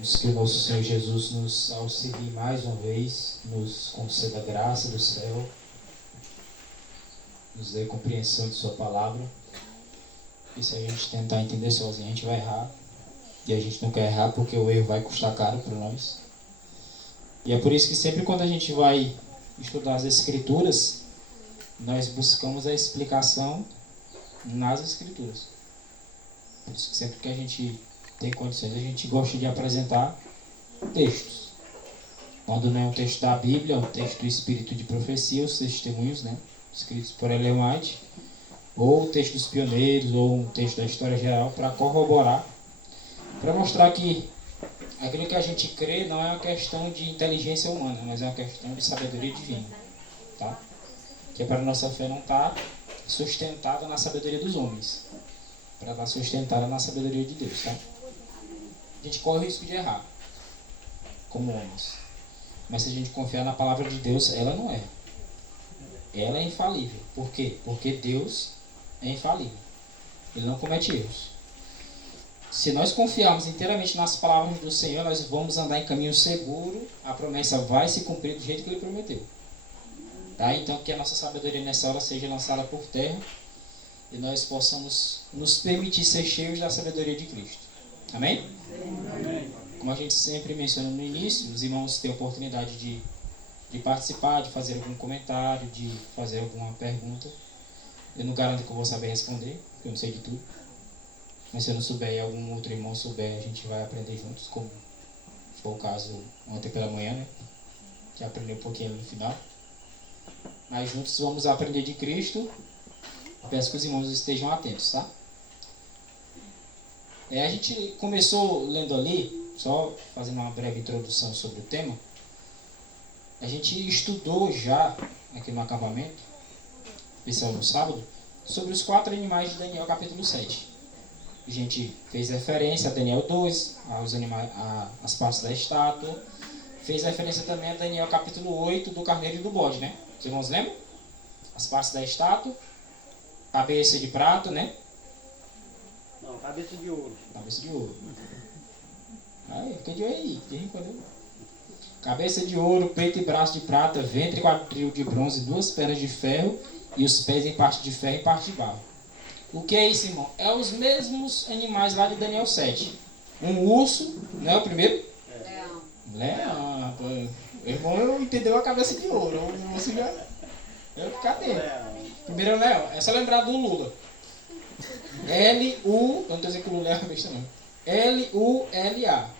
Que o nosso Senhor Jesus nos auxilie mais uma vez, nos conceda a graça do céu, nos dê compreensão de sua palavra. E se a gente tentar entender sozinho, a gente vai errar. E a gente não quer errar porque o erro vai custar caro para nós. E é por isso que sempre quando a gente vai estudar as Escrituras, nós buscamos a explicação nas Escrituras. Por isso que sempre que a gente tem condições, a gente gosta de apresentar textos. Quando não é um texto da Bíblia, é um texto do Espírito de Profecia, os testemunhos, né, escritos por Ellen White, ou o texto dos pioneiros, ou um texto da história geral, para corroborar, para mostrar que aquilo que a gente crê não é uma questão de inteligência humana, mas é uma questão de sabedoria divina. Tá? Que é para a nossa fé não estar sustentada na sabedoria dos homens, para estar sustentada na sabedoria de Deus. Tá? A gente corre o risco de errar, como homens. Mas se a gente confiar na palavra de Deus, ela não erra. Ela é infalível. Por quê? Porque Deus é infalível. Ele não comete erros. Se nós confiarmos inteiramente nas palavras do Senhor, nós vamos andar em caminho seguro. A promessa vai se cumprir do jeito que Ele prometeu. Tá? Então que a nossa sabedoria nessa hora seja lançada por terra e nós possamos nos permitir ser cheios da sabedoria de Cristo. Amém? Amém. Como a gente sempre menciona no início, os irmãos têm a oportunidade de participar, de fazer algum comentário, de fazer alguma pergunta. Eu não garanto que eu vou saber responder, porque eu não sei de tudo. Mas se eu não souber e algum outro irmão souber, a gente vai aprender juntos, como foi o caso ontem pela manhã, né? Que aprendeu um pouquinho no final. Mas juntos vamos aprender de Cristo. Peço que os irmãos estejam atentos, tá? A gente começou lendo ali, só fazendo uma breve introdução sobre o tema. A gente estudou já, aqui no acampamento, especial no sábado, sobre os 4 animais de Daniel capítulo 7. A gente fez referência a Daniel 2, aos animais, as partes da estátua. Fez referência também a Daniel capítulo 8, do carneiro e do bode, né? Os irmãos lembram? As partes da estátua, cabeça de prata, né? Não, cabeça de ouro. Cabeça de ouro. Aí, fica de olho aí, que respondeu. Cabeça de ouro, peito e braço de prata, ventre e quadril de bronze, 2 pernas de ferro e os pés em parte de ferro e parte de barro. O que é isso, irmão? É os mesmos animais lá de Daniel 7. Um urso, não é o primeiro? Leão. Leão, rapaz. O irmão entendeu a cabeça de ouro. Você já... Eu ficar dentro. Primeiro é o leão. É só lembrar do Lula. L-U... Eu não estou dizendo que o Lula é a besta, não. L-U-L-A.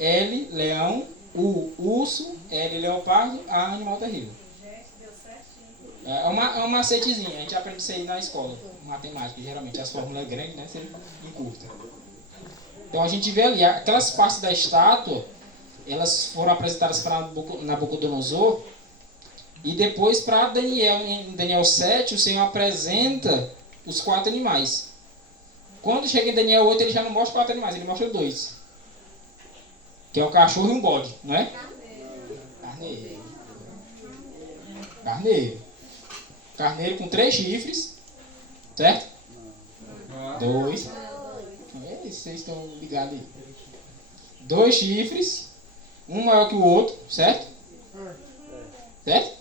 L, leão. U, urso. L, leopardo. A, animal terrível. É uma macetezinha. A gente aprende isso aí na escola. Matemática, geralmente. As fórmulas grandes, né? Você encurta. Então a gente vê ali. Aquelas partes da estátua, elas foram apresentadas para Nabucodonosor. E depois para Daniel, em Daniel 7, o Senhor apresenta os 4 animais. Quando chega em Daniel 8, ele já não mostra 4 animais, ele mostra 2. Que é um cachorro e um bode, não é? Carneiro. Carneiro. Carneiro com 3 chifres, certo? 2. Vocês estão ligados aí. 2 chifres, um maior que o outro, certo? Certo?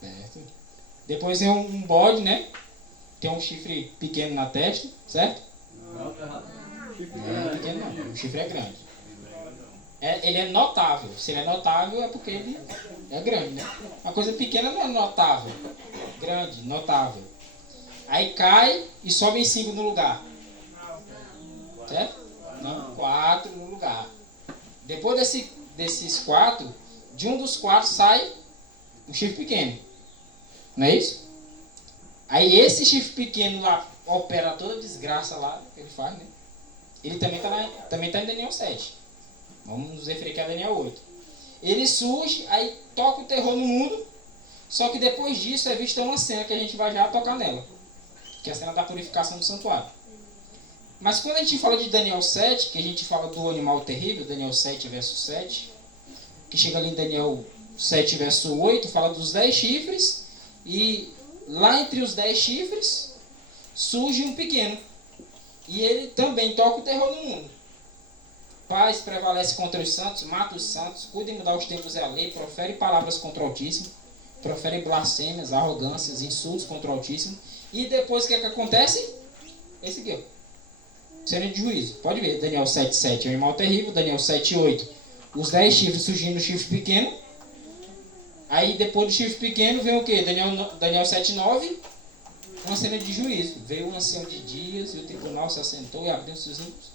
Certo. Depois tem um bode, né? Tem um chifre pequeno na testa, certo? Não, tá errado. Não é pequeno não, o chifre é grande. Ele é notável. Se ele é notável é porque ele é grande, né? Uma coisa pequena não é notável. Grande, notável. Aí cai e sobe em 5 no lugar. Certo? Não, 4 no lugar. Depois desses 4, de um dos 4 sai um chifre pequeno. Não é isso? Aí esse chifre pequeno lá opera toda a desgraça lá que ele faz, né? Ele também tá em Daniel 7. Vamos nos referir aqui a Daniel 8. Ele surge, aí toca o terror no mundo, só que depois disso é vista uma cena que a gente vai já tocar nela, que é a cena da purificação do santuário. Mas quando a gente fala de Daniel 7, que a gente fala do animal terrível, Daniel 7, verso 7, que chega ali em Daniel 7, verso 8, fala dos 10 chifres, e lá entre os 10 chifres surge um pequeno. E ele também toca o terror no mundo. Paz prevalece contra os santos, mata os santos, cuida em mudar os tempos e a lei, profere palavras contra o Altíssimo, profere blasfêmias, arrogâncias, insultos contra o Altíssimo. E depois o que é que acontece? Esse aqui, ó. Cena de juízo. Pode ver, Daniel 7,7 é um animal terrível, Daniel 7,8, os 10 chifres surgindo no chifre pequeno. Aí depois do chifre pequeno vem o quê? Daniel 7,9, uma cena de juízo. Veio o ancião de dias e o tribunal se assentou e abriu seus livros.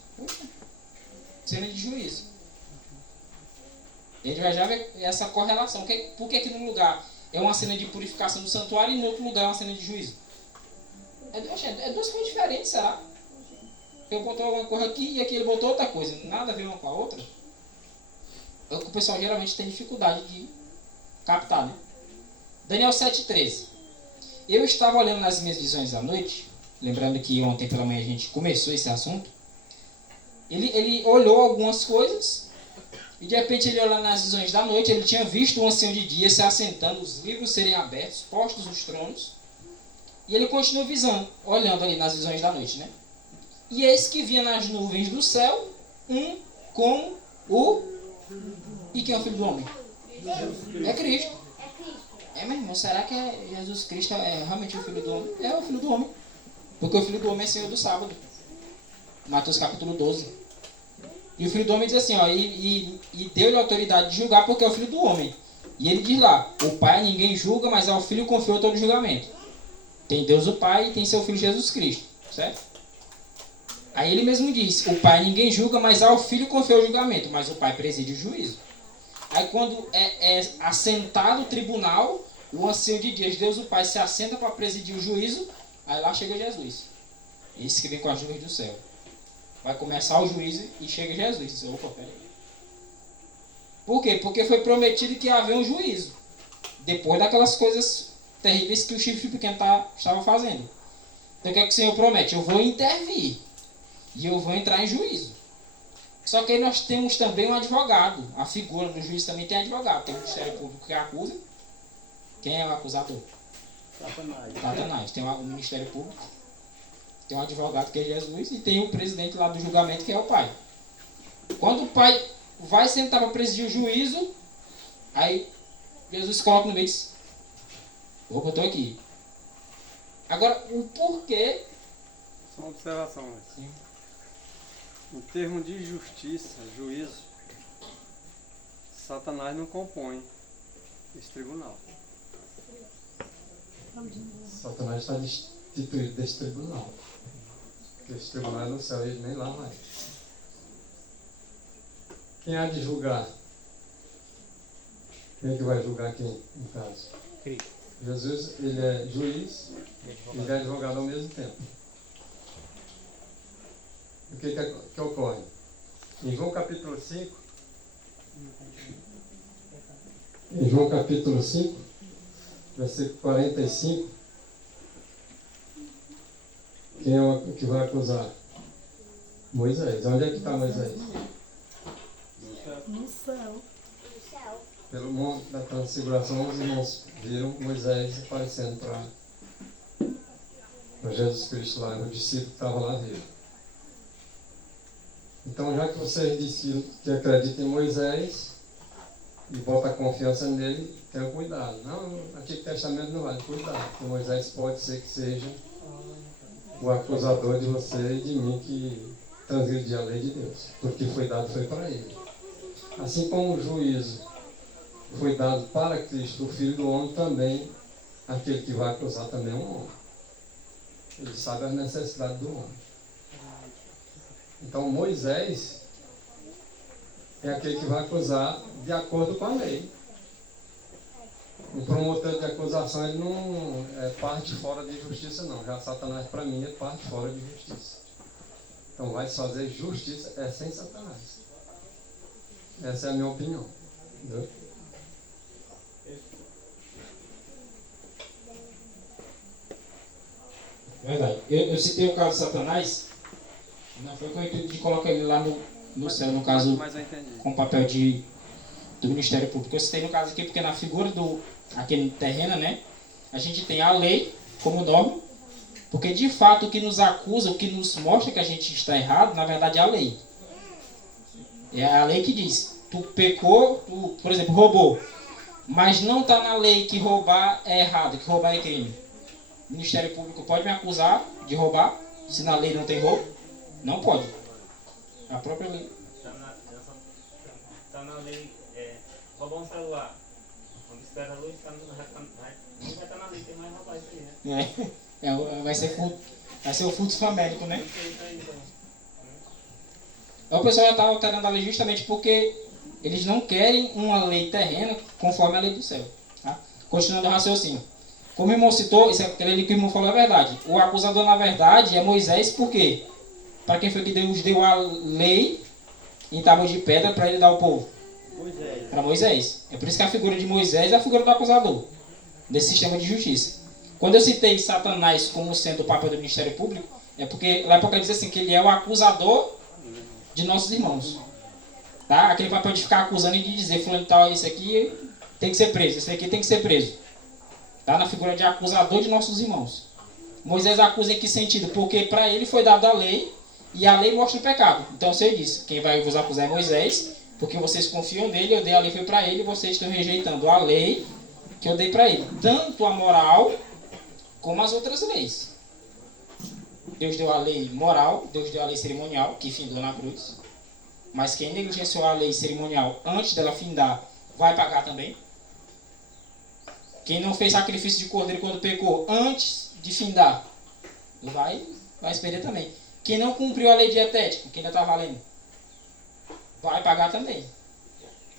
Cena de juízo. A gente vai já ver essa correlação. Por que num lugar é uma cena de purificação do santuário e no outro lugar é uma cena de juízo? É duas coisas diferentes, será? Eu botou alguma coisa aqui e aqui ele botou outra coisa. Nada a ver uma com a outra. É o que o pessoal geralmente tem dificuldade de captar, né? Daniel 7,13. Eu estava olhando nas minhas visões à noite, lembrando que ontem pela manhã a gente começou esse assunto. Ele olhou algumas coisas e de repente ele olhando nas visões da noite, ele tinha visto o ancião de dia se assentando, os livros serem abertos, postos os tronos, e ele continuou visando, olhando ali nas visões da noite, né? E eis que vinha nas nuvens do céu como o... E quem é o Filho do Homem? É Cristo. É, meu irmão, será que Jesus Cristo é realmente o Filho do Homem? É o Filho do Homem. Porque o Filho do Homem é Senhor do sábado. Mateus capítulo 12. E o Filho do Homem diz assim, ó, e deu-lhe autoridade de julgar porque é o Filho do Homem. E ele diz lá, o Pai ninguém julga, mas ao Filho confiou todo o julgamento. Tem Deus o Pai e tem seu Filho Jesus Cristo. Certo? Aí ele mesmo diz, o Pai ninguém julga, mas ao Filho confiou o julgamento, mas o Pai preside o juízo. Aí quando é assentado o tribunal, o ancião de dias, Deus o Pai se assenta para presidir o juízo, aí lá chega Jesus. Esse que vem com as nuvens do céu. Vai começar o juízo e chega Jesus. Opa, peraí. Por quê? Porque foi prometido que ia haver um juízo. Depois daquelas coisas terríveis que o chifre pequeno estava fazendo. Então o que é que o Senhor promete? Eu vou intervir. E eu vou entrar em juízo. Só que aí nós temos também um advogado. A figura do juiz também tem advogado. Tem o Ministério Público que acusa. Quem é o acusador? Satanás. Tem o Ministério Público. Tem um advogado que é Jesus. E tem o presidente lá do julgamento que é o Pai. Quando o Pai vai sentar para presidir o juízo, aí Jesus coloca no meio e diz, opa, eu estou aqui. Agora, o porquê... Só uma observação. Sim. Em termos de justiça, juízo, Satanás não compõe esse tribunal. Satanás está destituído desse tribunal. Porque esse tribunal é no céu e ele nem lá vai. Quem há de julgar? Quem é que vai julgar quem, no caso? Cristo. Jesus, ele é juiz e ele é advogado ao mesmo tempo. O que ocorre? Em João capítulo 5, versículo 45, quem é o que vai acusar? Moisés. Onde é que está Moisés? No céu. Pelo monte da transfiguração, os irmãos viram Moisés aparecendo para Jesus Cristo lá, o discípulo que estava lá vivo. Então, já que vocês disseram que acreditam em Moisés e botam a confiança nele, tenham cuidado. Não, no Antigo Testamento não vale, cuidado, porque Moisés pode ser que seja o acusador de você e de mim que transgrediu a lei de Deus, porque foi dado foi para ele. Assim como o juízo foi dado para Cristo, o Filho do Homem também, aquele que vai acusar também é um homem. Ele sabe as necessidades do homem. Então Moisés é aquele que vai acusar de acordo com a lei. O promotor de acusação ele não é parte fora de justiça não. Já Satanás para mim é parte fora de justiça. Então vai fazer justiça é sem Satanás. Essa é a minha opinião. Entendeu? Verdade. Eu citei o caso de Satanás, não foi com o intuito de colocar ele lá no céu, no caso, Mas eu entendi. com o papel do Ministério Público. Eu citei no caso aqui porque na figura aqui terrena, né, a gente tem a lei como norma, porque de fato o que nos acusa, o que nos mostra que a gente está errado, na verdade é a lei. É a lei que diz, tu pecou, tu, por exemplo, roubou. Mas não está na lei que roubar é errado, que roubar é crime. O Ministério Público pode me acusar de roubar, se na lei não tem roubo? Não pode. A própria lei. Está na lei, roubar um celular. Uma bicicleta à luz, não vai estar na lei, tem mais roubar isso aí, né? Vai ser o furto famélico, né? Isso aí, então. O pessoal já está alterando a lei justamente porque eles não querem uma lei terrena conforme a lei do céu. Tá? Continuando o raciocínio. Como o irmão citou, isso é aquele que o irmão falou é verdade. O acusador, na verdade, é Moisés, por quê? Para quem foi que Deus deu a lei em tábuas de pedra para ele dar ao povo? Moisés. Para Moisés. É por isso que a figura de Moisés é a figura do acusador, desse sistema de justiça. Quando eu citei Satanás como sendo o papel do Ministério Público, é porque lá diz assim, que ele é o acusador de nossos irmãos. Tá? Aquele papel de ficar acusando e de dizer, fulano tal, esse aqui tem que ser preso, esse aqui tem que ser preso. Tá? Na figura de acusador de nossos irmãos. Moisés acusa em que sentido? Porque para ele foi dada a lei, e a lei mostra o pecado. Então você diz, quem vai vos acusar é Moisés, porque vocês confiam nele, eu dei a lei foi para ele, e vocês estão rejeitando a lei que eu dei para ele. Tanto a moral, como as outras leis. Deus deu a lei moral, Deus deu a lei cerimonial, que findou na cruz. Mas quem negligenciou a lei cerimonial antes dela findar, vai pagar também. Quem não fez sacrifício de cordeiro quando pecou antes de findar, vai se perder também. Quem não cumpriu a lei dietética, que ainda está valendo, vai pagar também.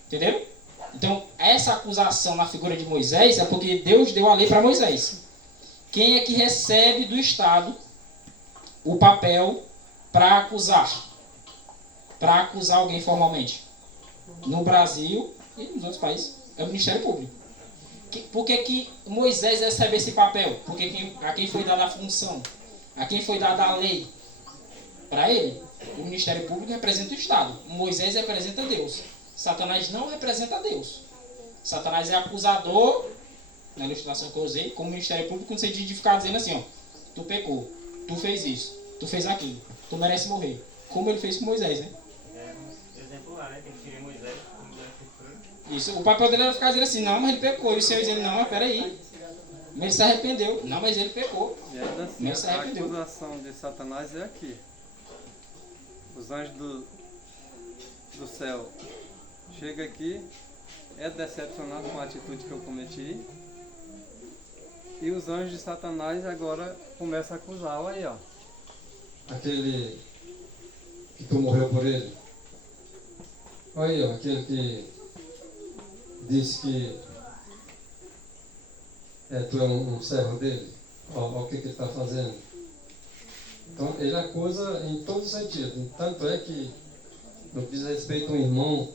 Entendeu? Então, essa acusação na figura de Moisés é porque Deus deu a lei para Moisés. Quem é que recebe do Estado o papel para acusar? Para acusar alguém formalmente? No Brasil e nos outros países, é o Ministério Público. Por que Moisés recebe esse papel? Porque a quem foi dada a função? A quem foi dada a lei? Para ele. O Ministério Público representa o Estado. Moisés representa Deus. Satanás não representa Deus. Satanás é acusador, na ilustração que eu usei, como Ministério Público, no sentido de ficar dizendo assim, ó, tu pecou, tu fez isso, tu fez aquilo, tu merece morrer. Como ele fez com Moisés, né? Exemplo lá, né? Tem que tirar Moisés. Isso, o papel dele era ficar dizendo assim, não, mas ele pecou. E o Senhor dizendo, não, mas peraí. Mas ele se arrependeu. Não, mas ele pecou. E ainda assim, Mas ele se a arrependeu. acusação de Satanás é aqui. Os anjos do céu chegam aqui, é decepcionado com a atitude que eu cometi. E os anjos de Satanás agora começam a acusá-lo aí, ó. Aquele que tu morreu por ele. Olha aí, ó, aquele que disse que tu é um servo dele. Olha o que ele está fazendo. Então, ele acusa em todo sentido. Tanto é que, no que diz respeito a um irmão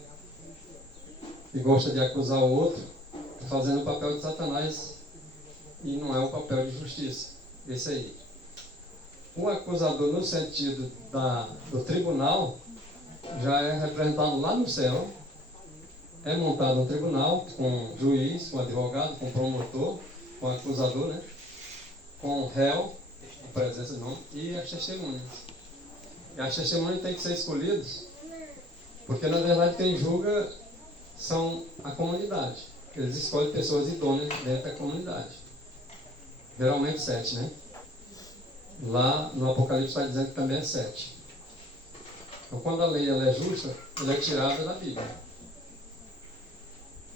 que gosta de acusar o outro, está fazendo o papel de Satanás e não é o papel de justiça. Esse aí. O acusador, no sentido do tribunal, já é representado lá no céu. É montado um tribunal com juiz, com advogado, com promotor, com acusador, né? Com réu, a presença de nome, e as testemunhas. E as testemunhas têm que ser escolhidas, porque na verdade quem julga são a comunidade. Eles escolhem pessoas idôneas dentro da comunidade. Geralmente 7, né? Lá no Apocalipse está dizendo que também é 7. Então quando a lei ela é justa, ela é tirada da Bíblia.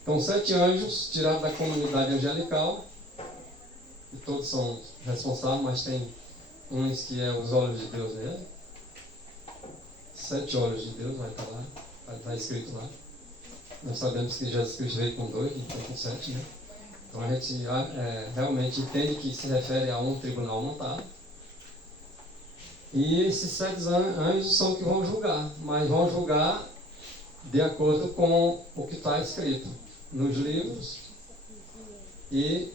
Então 7 anjos tirados da comunidade angelical, e todos são responsáveis, mas tem uns que é os olhos de Deus mesmo. 7 olhos de Deus vai estar lá, vai estar escrito lá. Nós sabemos que Jesus Cristo veio com 2, então com 7, né? Então a gente realmente entende que se refere a um tribunal montado. E esses 7 anjos são que vão julgar, mas vão julgar de acordo com o que está escrito nos livros e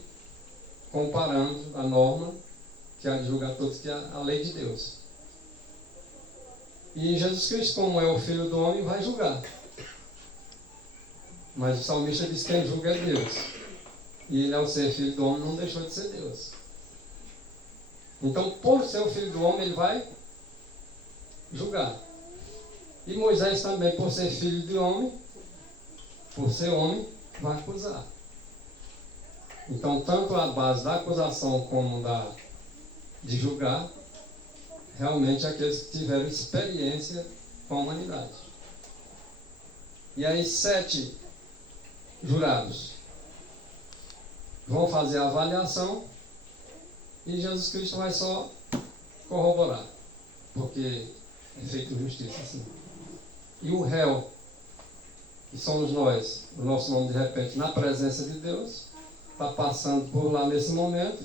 comparando a norma que há de julgar todos, que é a lei de Deus. E Jesus Cristo, como é o Filho do Homem, vai julgar. Mas o salmista diz que quem julga é Deus. E ele, ao ser Filho do Homem, não deixou de ser Deus. Então, por ser o Filho do Homem, ele vai julgar. E Moisés também, por ser filho de homem, por ser homem, vai acusar. Então, tanto a base da acusação como de julgar, realmente aqueles que tiveram experiência com a humanidade. E aí 7 jurados vão fazer a avaliação e Jesus Cristo vai só corroborar, porque é feito justiça assim. E o réu, que somos nós, o nosso nome de repente na presença de Deus, está passando por lá nesse momento.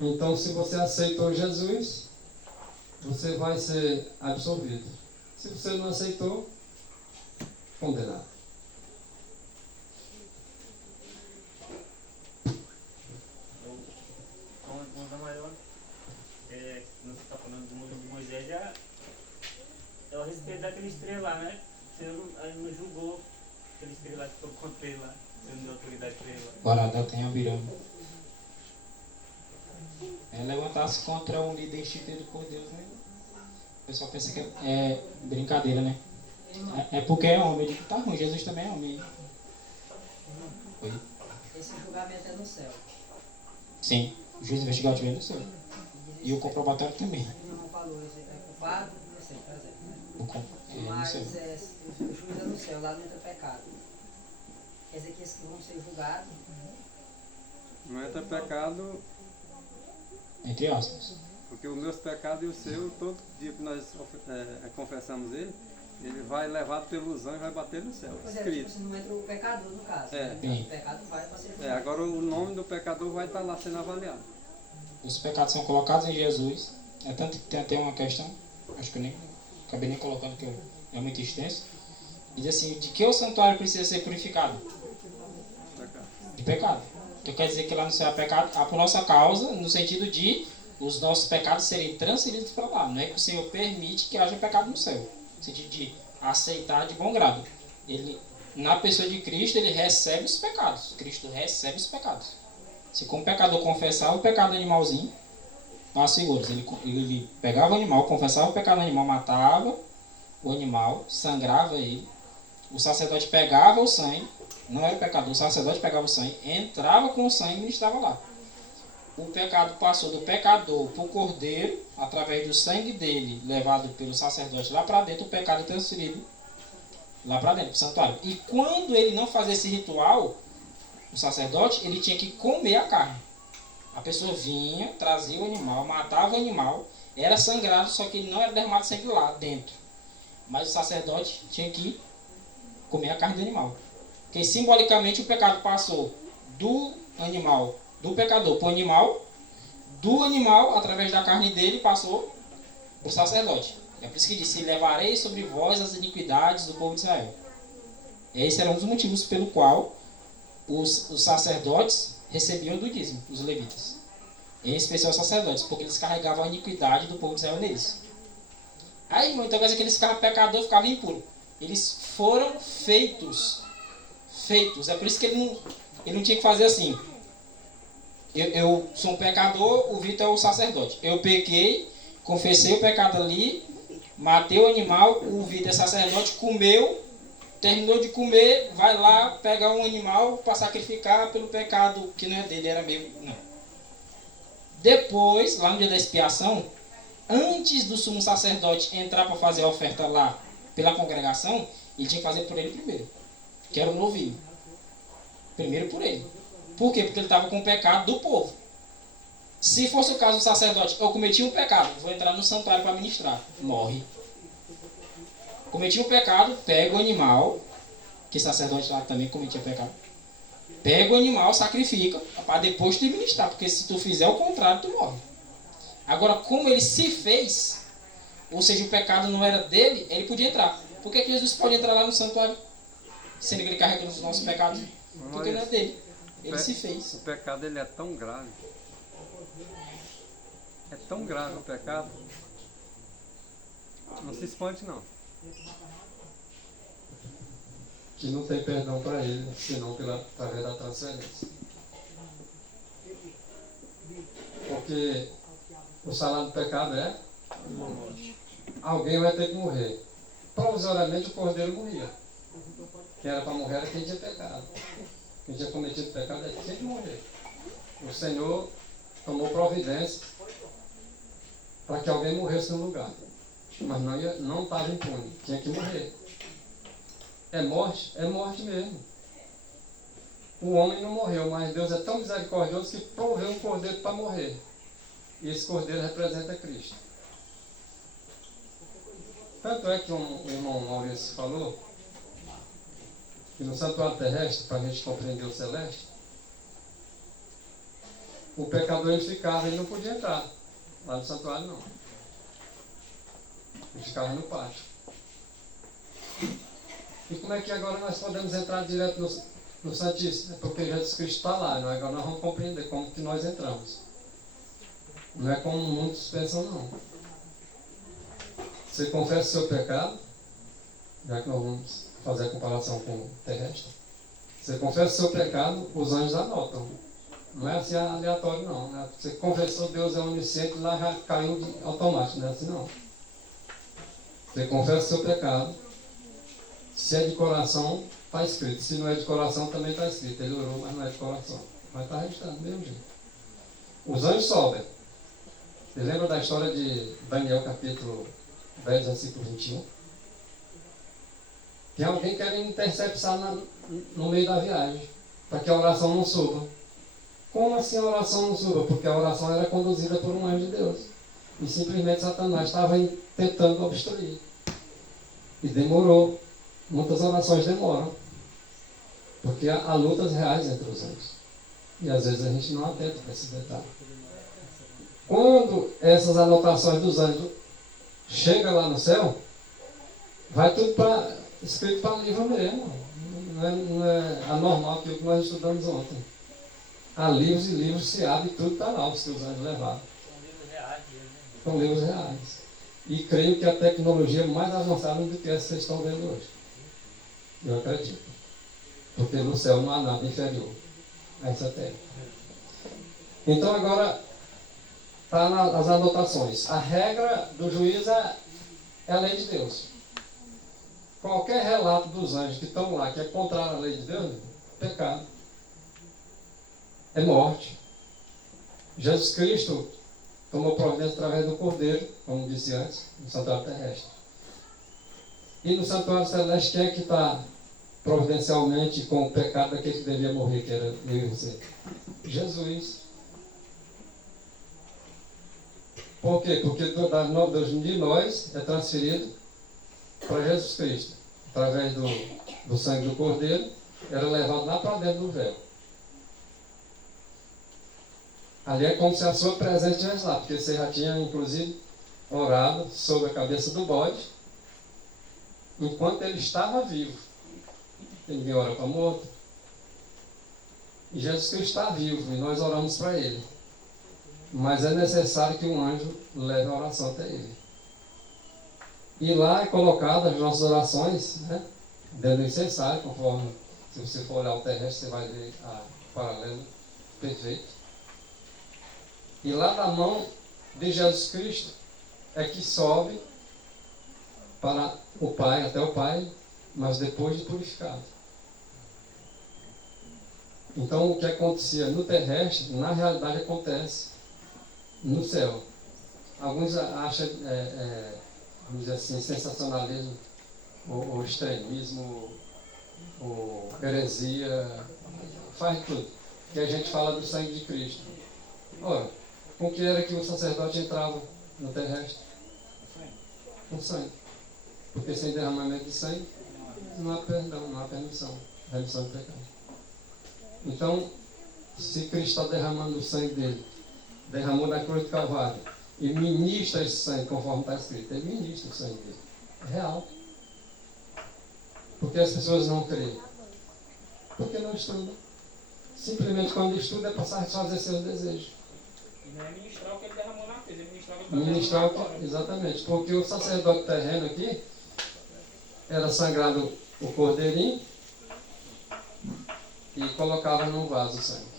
Então, se você aceitou Jesus, você vai ser absolvido. Se você não aceitou, condenado. O Gamaliel, não está falando do mundo de Moisés, é o respeito daquele estrela lá, né? Você não julgou aquele estrela que ficou contra ele lá, você não deu autoridade para ele lá. Baradá tem Abirama. É levantar-se contra um líder instituído por Deus, né? O pessoal pensa que é brincadeira, né? É porque é homem. Eu digo, tá ruim, Jesus também é homem. Oi? Esse julgamento é no céu. Sim, o juiz investigativo é no céu. E o comprobatório também. Não falou, esse é culpado, não sei, por exemplo. Né? É no Mas céu. o juiz é no céu, lá não entra pecado. Quer dizer que esses que vão ser julgados. Não entra pecado, Entre aspas. porque os meus pecados e o seu, todo dia que nós confessamos ele vai levado pelos anjos e vai bater no céu. Pois é, tipo, Escrito. assim, não entra o pecador no caso. É. Né? O pecado vai para ser julgado. Agora o nome do pecador vai estar lá sendo avaliado. Os pecados são colocados em Jesus. É tanto que tem até uma questão, acho que eu nem acabei nem colocando, que é muito extenso. Diz assim, de que o santuário precisa ser purificado? Pecado. De pecado. Então quer dizer que lá no céu é pecado por nossa causa, no sentido de os nossos pecados serem transferidos para lá. Não é que o Senhor permite que haja pecado no céu. No sentido de aceitar de bom grado. Ele, na pessoa de Cristo, ele recebe os pecados. Cristo recebe os pecados. Se como pecador confessava o pecado animalzinho, as figuras, ele pegava o animal, confessava o pecado animal, matava o animal, sangrava ele. O sacerdote pegava o sangue, não era o pecador, o sacerdote pegava o sangue, entrava com o sangue e estava lá. O pecado passou do pecador para o cordeiro, através do sangue dele, levado pelo sacerdote lá para dentro, o pecado é transferido lá para dentro, para o santuário. E quando ele não fazia esse ritual, o sacerdote, ele tinha que comer a carne. A pessoa vinha, trazia o animal, matava o animal, era sangrado, só que ele não era derramado sangue lá dentro. Mas o sacerdote tinha que comer a carne do animal. Porque simbolicamente o pecado passou do animal, do pecador para o animal, do animal, através da carne dele, passou para o sacerdote. É por isso que disse, levarei sobre vós as iniquidades do povo de Israel. Esse era um dos motivos pelo qual os sacerdotes recebiam do dízimo, os levitas. Em especial os sacerdotes, porque eles carregavam a iniquidade do povo de Israel neles. Aí, irmão, então quer dizer que eles ficavam pecador, ficavam impuros. Eles foram feitos. É por isso que ele não tinha que fazer assim. Eu sou um pecador, o Vitor é o sacerdote. Eu pequei, confessei o pecado ali, matei o animal, o Vitor é sacerdote, comeu, terminou de comer, vai lá pegar um animal para sacrificar pelo pecado que não é dele, era meu. Não. Depois, lá no dia da expiação, antes do sumo sacerdote entrar para fazer a oferta lá pela congregação, ele tinha que fazer por ele primeiro, que era o novinho. Primeiro por ele. Por quê? Porque ele estava com o pecado do povo. Se fosse o caso do sacerdote, eu cometi um pecado, vou entrar no santuário para ministrar. Morre. Cometi um pecado, pega o animal, que sacerdote lá também cometia pecado. Pega o animal, sacrifica, para depois te ministrar, porque se tu fizer o contrário, tu morre. Agora, como ele se fez, ou seja, o pecado não era dele, ele podia entrar. Por que Jesus pode entrar lá no santuário, sendo que ele carrega os nossos pecados? Porque não é dele. Ele se fez. O pecado ele é tão grave. É tão grave o pecado. Não se espante não. Que não tem perdão para ele, senão através da transferência. Porque o salário do pecado é alguém vai ter que morrer. provisoriamente o cordeiro morria. Quem era para morrer era quem tinha pecado. Quem tinha cometido pecado tinha que morrer. O Senhor tomou providência para que alguém morresse no lugar. Mas não estava impune, tinha que morrer. É morte mesmo. O homem não morreu, mas Deus é tão misericordioso que proveu um cordeiro para morrer. E esse cordeiro representa Cristo. Tanto é que o irmão Maurício falou que no santuário terrestre, para a gente compreender o celeste, o pecador ele ficava, ele não podia entrar lá no santuário não. Ele ficava no pátio. E como é que agora nós podemos entrar direto no Santíssimo? É porque Jesus Cristo está lá. Agora nós vamos compreender como que nós entramos. Não é como muitos pensam não. Você confessa o seu pecado, já que nós vamos fazer a comparação com o terrestre. Você confessa o seu pecado, os anjos anotam. Não é assim aleatório não. Né? Você confessou, Deus é onisciente, lá já caiu automático, não é assim não. Você confessa o seu pecado. Se é de coração, está escrito. Se não é de coração, também está escrito. Ele orou, mas não é de coração. Mas está registrado do mesmo jeito. Os anjos sobem. Você lembra da história de Daniel, capítulo 10, versículo 21? Tem alguém querendo interceptar no meio da viagem, para que a oração não suba. Como assim a oração não suba? Porque a oração era conduzida por um anjo de Deus. E simplesmente Satanás estava tentando obstruir. E demorou. Muitas orações demoram. Porque há lutas reais entre os anjos. E às vezes a gente não atenta para esse detalhe. Quando essas anotações dos anjos chegam lá no céu, vai tudo escrito para livro mesmo. Não é anormal aquilo que nós estudamos ontem. Há livros e livros se abrem e tudo está lá, os que os anjos levaram. São livros reais. São livros reais. E creio que a tecnologia é mais avançada do que essa que vocês estão vendo hoje. Eu acredito. Porque no céu não há nada inferior a essa terra. Então agora está nas anotações. A regra do juiz é a lei de Deus. Qualquer relato dos anjos que estão lá, que é contrário à lei de Deus, é pecado. É morte. Jesus Cristo tomou providência através do Cordeiro, como disse antes, no santuário terrestre. E no santuário celeste, quem é que está providencialmente com o pecado daquele que devia morrer, que era eu e você? Jesus. Por quê? Porque de nós é transferido para Jesus Cristo. Através do sangue do Cordeiro, era levado lá para dentro do véu. Ali é como se a sua presença estivesse lá, porque você já tinha, inclusive, orado sobre a cabeça do bode, enquanto ele estava vivo. Ninguém ora para morto. E Jesus Cristo está vivo, e nós oramos para ele. Mas é necessário que um anjo leve a oração até ele. E lá é colocado as nossas orações, né, dentro do incensário, conforme, se você for olhar o terrestre, você vai ver o paralelo perfeito. E lá da mão de Jesus Cristo é que sobe para o Pai, até o Pai, mas depois de purificado. Então o que acontecia no terrestre, na realidade acontece no céu. Alguns acham, vamos dizer assim, sensacionalismo, ou extremismo, ou heresia, faz tudo. Que a gente fala do sangue de Cristo. Ora, com que era que o sacerdote entrava no terrestre? Com sangue. Porque sem derramamento de sangue não há perdão, não há permissão, remissão de pecado. Então, se Cristo está derramando o sangue dele, derramou na cruz do Calvário, e ministra esse sangue, conforme está escrito, ele ministra o sangue dele. É real. Porque as pessoas não creem? Porque não estudam. Simplesmente quando estudam é para satisfazer seus desejos. E não é ministrar o que ele derramou na cruz, é ministrar o que ele Ministrar derramou na cruz. exatamente. Porque o sacerdote terreno aqui era sagrado o cordeirinho e colocava num vaso o sangue.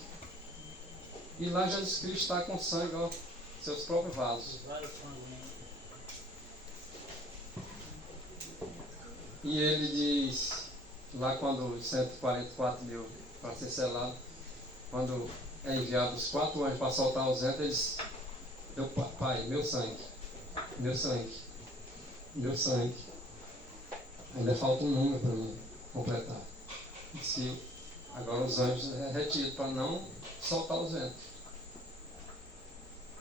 E lá Jesus Cristo está com sangue, ó, seus próprios vasos. E ele diz, lá quando 144 mil para ser selado, quando é enviado os 4 anjos para soltar os ventos, eles, meu pai, meu sangue, meu sangue, meu sangue. Ainda falta um número para mim completar. E se agora os anjos retiram para não soltar os ventos.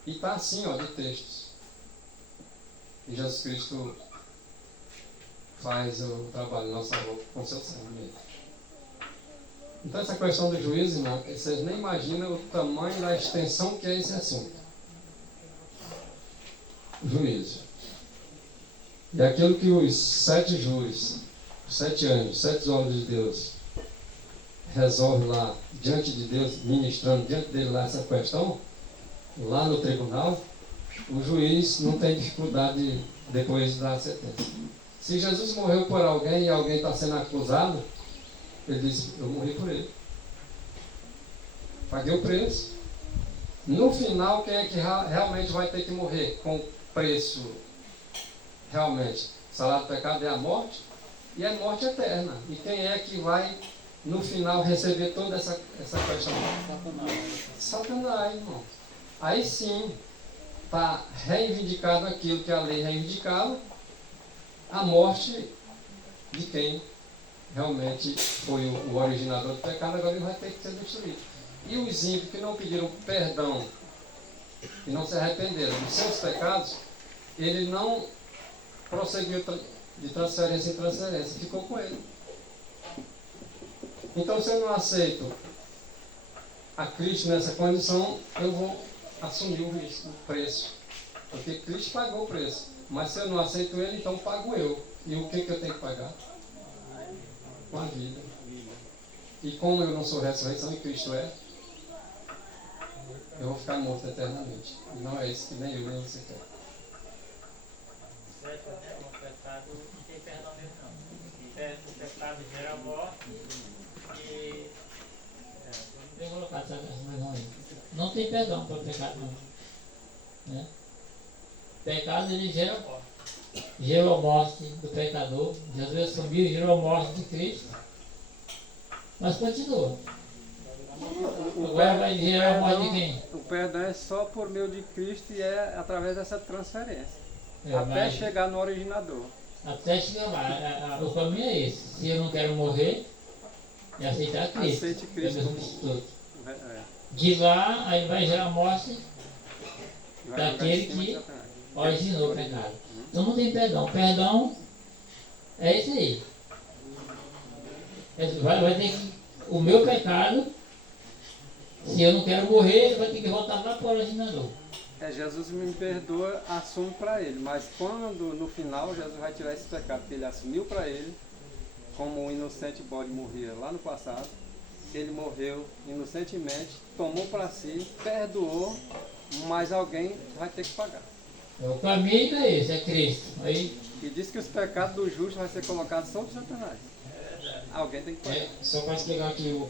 E está assim, ó, de textos. E Jesus Cristo faz o trabalho nosso favor com seu sangue mesmo. Então essa questão do juízo, irmão, vocês nem imaginam o tamanho da extensão que é esse assunto. O juízo. E aquilo que os 7 júris, os 7 anjos, 7 olhos de Deus, resolve lá diante de Deus, ministrando diante dele lá essa questão, lá no tribunal, o juiz não tem dificuldade depois da sentença. Se Jesus morreu por alguém e alguém está sendo acusado, ele diz, eu morri por ele. Paguei o preço. No final, quem é que realmente vai ter que morrer com preço? Realmente, o salário do pecado é a morte, e é morte eterna. E quem é que vai, no final, receber toda essa questão? Satanás, irmão. Aí sim, está reivindicado aquilo que a lei reivindicava, a morte de quem realmente foi o originador do pecado, agora ele vai ter que ser destruído. E os ímpios que não pediram perdão e não se arrependeram dos seus pecados, ele não prosseguiu de transferência em transferência, ficou com ele. Então, se eu não aceito a Cristo nessa condição, eu vou assumir o preço, porque Cristo pagou o preço. Mas se eu não aceito ele, então pago eu. E o que eu tenho que pagar? Com a vida. E como eu não sou ressurreição e Cristo é, eu vou ficar morto eternamente. E não é isso que nem eu nem você quer. Certo, né? O pecado não tem perdão mesmo não. O pecado gera morte e... Não tem colocado essa razão aí. Não tem perdão para o pecado não. Né? Pecado ele gera morte. Gerou a morte do pecador. Jesus assumiu e gerou a morte de Cristo. Mas continua. Agora vai gerar a morte de quem? O perdão é só por meio de Cristo e é através dessa transferência. Até Mas chegar no originador. até chegar lá. O caminho é esse. Se eu não quero morrer, é aceitar Cristo. Aceite Cristo É meu como- substituto. É. De lá, aí vai gerar a morte Vai daquele jogar em cima de que Satanás. originou o pecado. Então não tem perdão. Perdão é isso aí. Vai ter que, o meu pecado, se eu não quero morrer, ele vai ter que voltar lá para o originador. Jesus me perdoa, assume para ele. Mas quando no final Jesus vai tirar esse pecado que ele assumiu para ele, como o inocente bode morria lá no passado, ele morreu inocentemente, tomou para si, perdoou, mas alguém vai ter que pagar. O caminho é esse, é Cristo. Aí, E diz que os pecados do justo vai ser colocados sobre Satanás. Alguém tem que pagar. Só para explicar aqui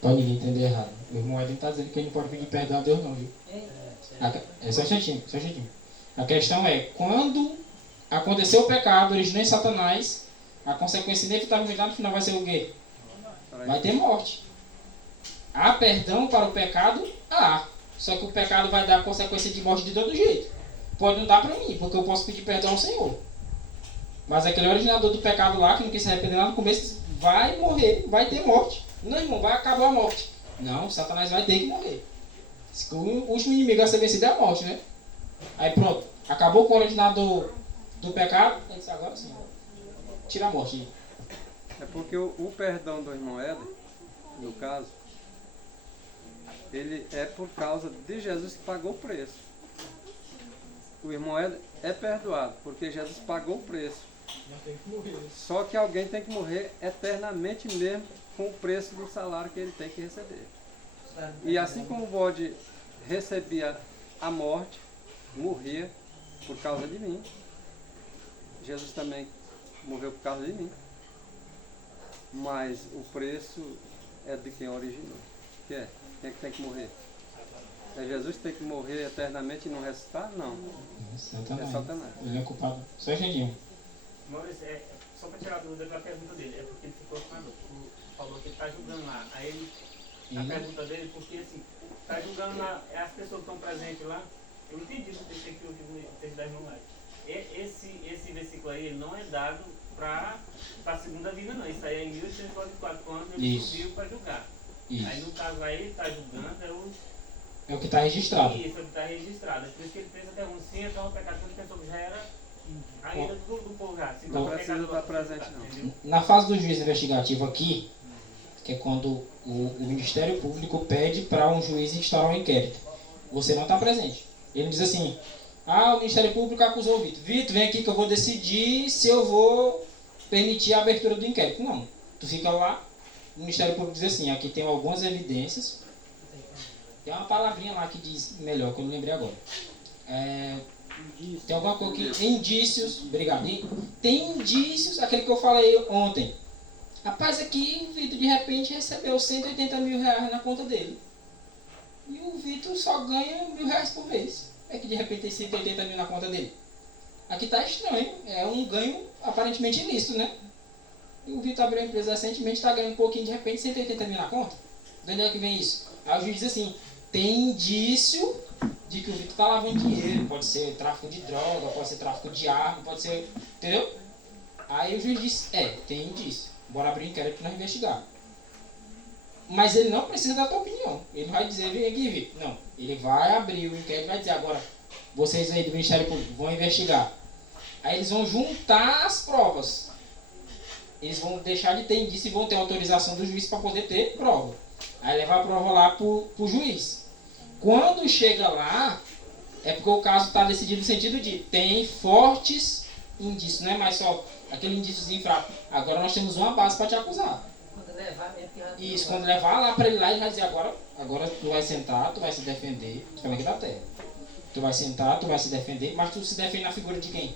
para ninguém entender errado. O irmão Edwin está dizendo que ele não pode pedir perdão a Deus não, viu? Só um instantinho. A questão é, quando aconteceu o pecado, originou em Satanás, a consequência inevitavelmente lá no final vai ser o quê? Vai ter morte. Há perdão para o pecado? Há. Só que o pecado vai dar a consequência de morte de todo jeito. Pode não dar para mim, porque eu posso pedir perdão ao Senhor. Mas aquele originador do pecado lá, que não quis se arrepender lá no começo, vai morrer, vai ter morte. Não, irmão, vai acabar a morte. Não, Satanás vai ter que morrer. O último inimigo a ser vencido é a morte, né? Aí pronto, acabou com o originador do pecado, ele disse, agora sim, tira a morte. É porque o perdão do irmão Éder, no caso, ele é por causa de Jesus que pagou o preço. O irmão Éder é perdoado, porque Jesus pagou o preço. Só que alguém tem que morrer eternamente mesmo com o preço do salário que ele tem que receber. E assim como o bode recebia a morte, morria por causa de mim, Jesus também morreu por causa de mim. Mas o preço é de quem originou. Que é? Quem é que tem que morrer? É Jesus tem que morrer eternamente e não ressuscitar? Não. É Satanás. Satanás. Ele é culpado. Só entendi. Maurício, só para tirar a dúvida da pergunta dele, é porque ele ficou com a dúvida. Falou que ele está julgando lá. Aí a pergunta dele, porque assim, está julgando lá, as pessoas que estão presentes lá. Eu entendi o texto que eu vi no texto da irmã Mari. Esse versículo aí ele não é dado para a segunda vinda, não. Isso aí é em 1844, quando ele subiu para julgar. Isso. Aí no caso aí ele está julgando, É o que está registrado. Isso, é o que está registrado. É por isso que ele fez a pergunta, sim, então o pecado que ele pensou que já era ainda do povo já. Não precisa estar presente, não. Na fase do juízo investigativo aqui, que é quando o Ministério Público pede para um juiz instaurar um inquérito, você não está presente. Ele diz assim, o Ministério Público acusou o Vitor. Vitor, vem aqui que eu vou decidir se eu vou permitir a abertura do inquérito. Não. Tu fica lá, o Ministério Público diz assim, aqui tem algumas evidências. Tem uma palavrinha lá que diz melhor, que eu não lembrei agora. Tem alguma coisa que... Indícios. Obrigado. Tem indícios, aquele que eu falei ontem. Rapaz, aqui o Vitor de repente recebeu 180 mil reais na conta dele. E o Vitor só ganha R$1.000 por mês. É que de repente tem 180 mil na conta dele. Aqui tá estranho. É um ganho aparentemente ilícito, né? E o Vitor abriu a empresa recentemente, está ganhando um pouquinho, de repente 180 mil na conta. De onde é que vem isso? Aí o juiz diz assim, tem indício de que o Vitor está lavando dinheiro. Pode ser tráfico de droga, pode ser tráfico de arma, pode ser... Entendeu? Aí o juiz diz, tem indício. Bora abrir um inquérito para nós investigar. Mas ele não precisa da tua opinião. Ele vai dizer, vem aqui, Vitor. Não. Ele vai abrir o inquérito e vai dizer, agora, vocês aí do Ministério Público vão investigar. Aí eles vão juntar as provas. Eles vão deixar de ter indício e vão ter autorização do juiz para poder ter prova. Aí levar a prova lá para o juiz. Quando chega lá, é porque o caso está decidido no sentido de tem fortes indícios, não é mais só aquele indíciozinho fraco. Agora nós temos uma base para te acusar. Quando levar mesmo que já... Isso, quando levar lá para ele lá, ele vai dizer agora tu vai sentar, tu vai se defender, tu aqui da terra. Tu vai sentar, tu vai se defender, mas tu se defende na figura de quem?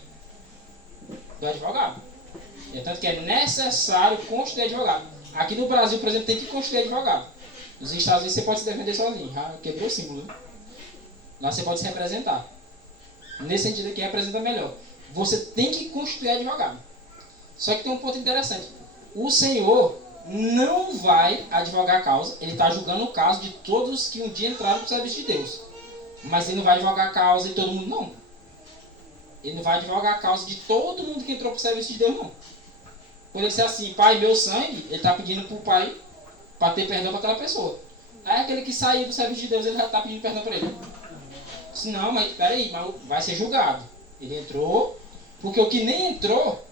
Do advogado. É tanto que é necessário constituir advogado. Aqui no Brasil, por exemplo, tem que constituir advogado. Nos Estados Unidos você pode se defender sozinho. Já quebrou o símbolo, né? Lá você pode se representar. Nesse sentido aqui, representa melhor. Você tem que constituir advogado. Só que tem um ponto interessante. O Senhor não vai advogar a causa. Ele está julgando o caso de todos que um dia entraram para o serviço de Deus. Mas ele não vai advogar a causa de todo mundo, não. Ele não vai advogar a causa de todo mundo que entrou para o serviço de Deus, não. Por ele ser assim, pai, meu sangue, ele está pedindo para o pai para ter perdão para aquela pessoa. Aí aquele que saiu do serviço de Deus, ele já está pedindo perdão para ele. Disse, não, mas peraí, mas vai ser julgado. Ele entrou, porque o que nem entrou,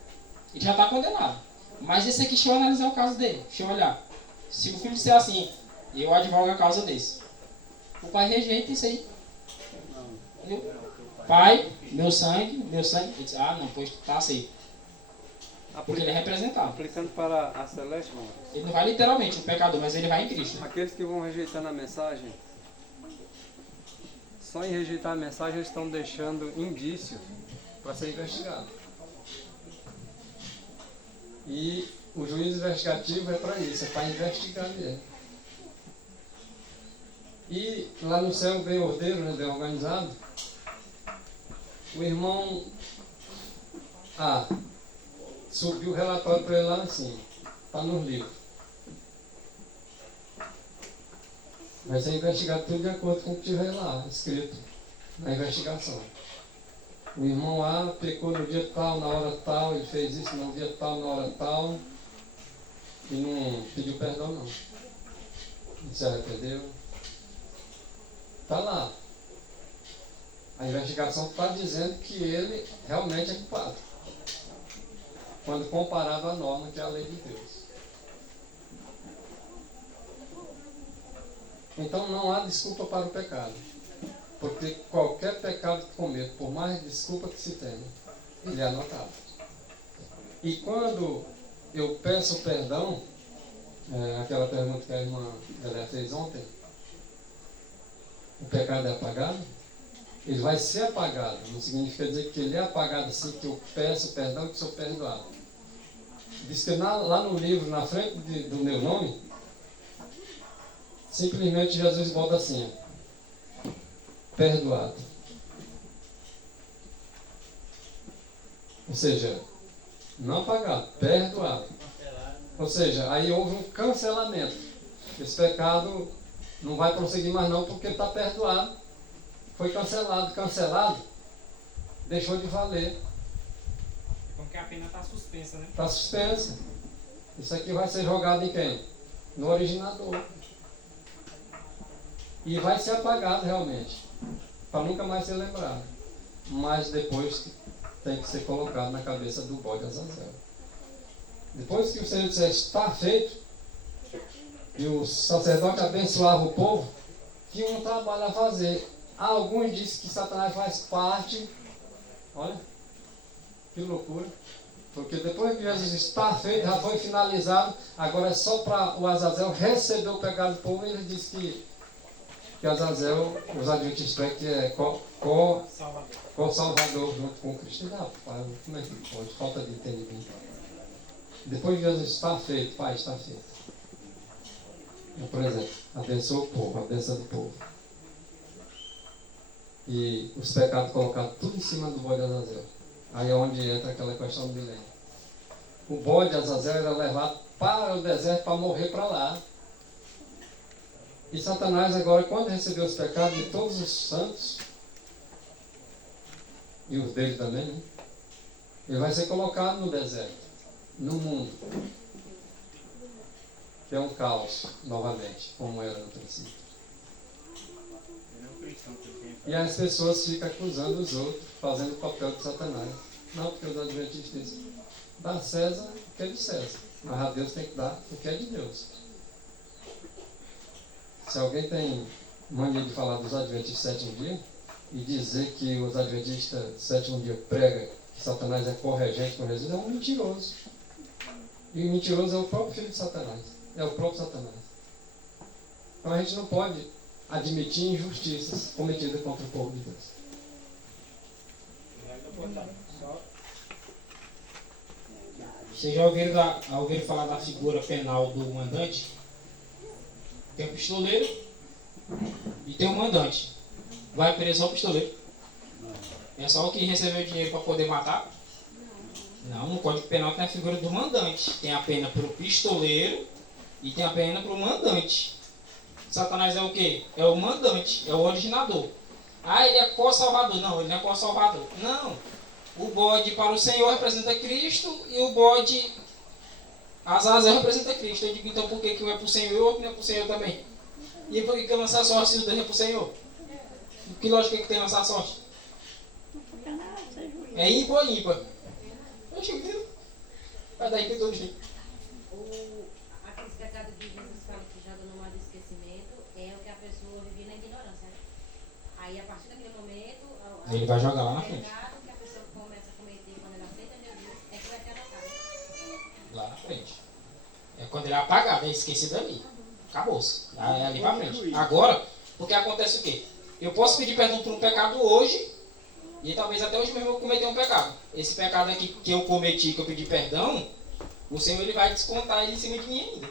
ele já está condenado. Mas esse aqui, deixa eu analisar o caso dele. Deixa eu olhar. Se o filho disser assim, eu advogo a causa desse. O pai rejeita isso aí. Pai, meu sangue. Ele diz, não, pois tá aceito. Porque ele é representado. Aplicando para a Celeste, mano. Ele não vai literalmente o pecador, mas ele vai em Cristo. Aqueles que vão rejeitando a mensagem, só em rejeitar a mensagem eles estão deixando indício para ser investigado. E o juiz investigativo é para isso, é para investigar mesmo. E lá no céu bem ordeiro, né, bem organizado, o irmão subiu o relatório para ele lá em cima, está nos livros. Vai ser investigado tudo de acordo com o que tiver lá, escrito na investigação. O irmão A pecou no dia tal, na hora tal, ele fez isso no dia tal, na hora tal, e não pediu perdão não. Não se arrependeu. Está lá. A investigação está dizendo que ele realmente é culpado, quando comparado à norma que é a lei de Deus. Então não há desculpa para o pecado, porque qualquer pecado que cometa, por mais desculpa que se tenha, ele é anotado. E quando eu peço perdão, aquela pergunta que a irmã Helena fez ontem, o pecado é apagado? Ele vai ser apagado, não significa dizer que ele é apagado assim, que eu peço perdão e que sou perdoado. Diz que lá no livro, na frente do meu nome, simplesmente Jesus bota assim, perdoado. Ou seja, não apagado, perdoado. Ou seja, aí houve um cancelamento. Esse pecado não vai prosseguir mais não, porque está perdoado. Foi cancelado. Cancelado, deixou de valer. É como que a pena está suspensa, né? Está suspensa. Isso aqui vai ser jogado em quem? No originador. E vai ser apagado realmente, para nunca mais ser lembrado. Mas depois tem que ser colocado na cabeça do bode Azazel. Depois que o Senhor disser está feito, e o sacerdote abençoava o povo, tinha um trabalho a fazer. Alguns dizem que Satanás faz parte. Olha, que loucura. Porque depois que Jesus está feito, já foi finalizado, agora é só para o Azazel receber o pecado do povo. Ele diz que Azazel, os adventistas, que é co-salvador junto com Cristo. Não, pai, como é que pode? Falta de entendimento. Depois que Jesus está feito, Pai, está feito. Eu, por exemplo, abençoa o povo, a bênção do povo. E os pecados colocados tudo em cima do bode Azazel. Aí é onde entra aquela questão do milênio. O bode Azazel era levado para o deserto para morrer para lá. E Satanás agora, quando recebeu os pecados de todos os santos, e os dele também, né? Ele vai ser colocado no deserto, no mundo, que é um caos, novamente, como era no princípio. E as pessoas ficam acusando os outros, fazendo o papel de Satanás. Não, porque os adventistas dizem, dá a César o que é de César, mas a Deus tem que dar o que é de Deus. Se alguém tem mania de falar dos adventistas sétimo dia e dizer que os adventistas sétimo dia pregam que Satanás é corregente com Jesus, é um mentiroso. E o mentiroso é o próprio filho de Satanás. É o próprio Satanás. Então a gente não pode admitir injustiças cometidas contra o povo de Deus. Vocês já ouviram falar da figura penal do mandante? Tem o pistoleiro e tem o mandante. Vai preso só o pistoleiro. É só o que recebeu dinheiro para poder matar? Não, no Código Penal tem a figura do mandante. Tem a pena para o pistoleiro e tem a pena para o mandante. Satanás é o quê? É o mandante, é o originador. Ah, ele é co-salvador. Não, ele não é co-salvador. Não. O bode para o Senhor representa Cristo e o bode Azazel representa Cristo. Eu digo, então por que um é para o Senhor e o outro não é para o Senhor também? E por que lançar sorte se os dois é para o Senhor? Que lógica que tem lançar sorte? É ímpar ou ímpar? Eu chego dentro. Vai dar ímpar todo jeito. Aqueles pecados que Jesus fala que joga no mar do esquecimento é o que a pessoa vivia na ignorância. Né? Aí a partir daquele momento, Ele vai jogar lá na frente. pecado que a pessoa começa a cometer quando ela aceita Jesus é que vai ser atacado. Lá na frente. É quando ele é apagado, é esquecido ali. Acabou-se. É ali pra frente. Agora, porque acontece o quê? Eu posso pedir perdão por um pecado hoje, e talvez até hoje mesmo eu cometer um pecado. Esse pecado aqui que eu cometi, que eu pedi perdão, o Senhor ele vai descontar ele em cima de mim ainda.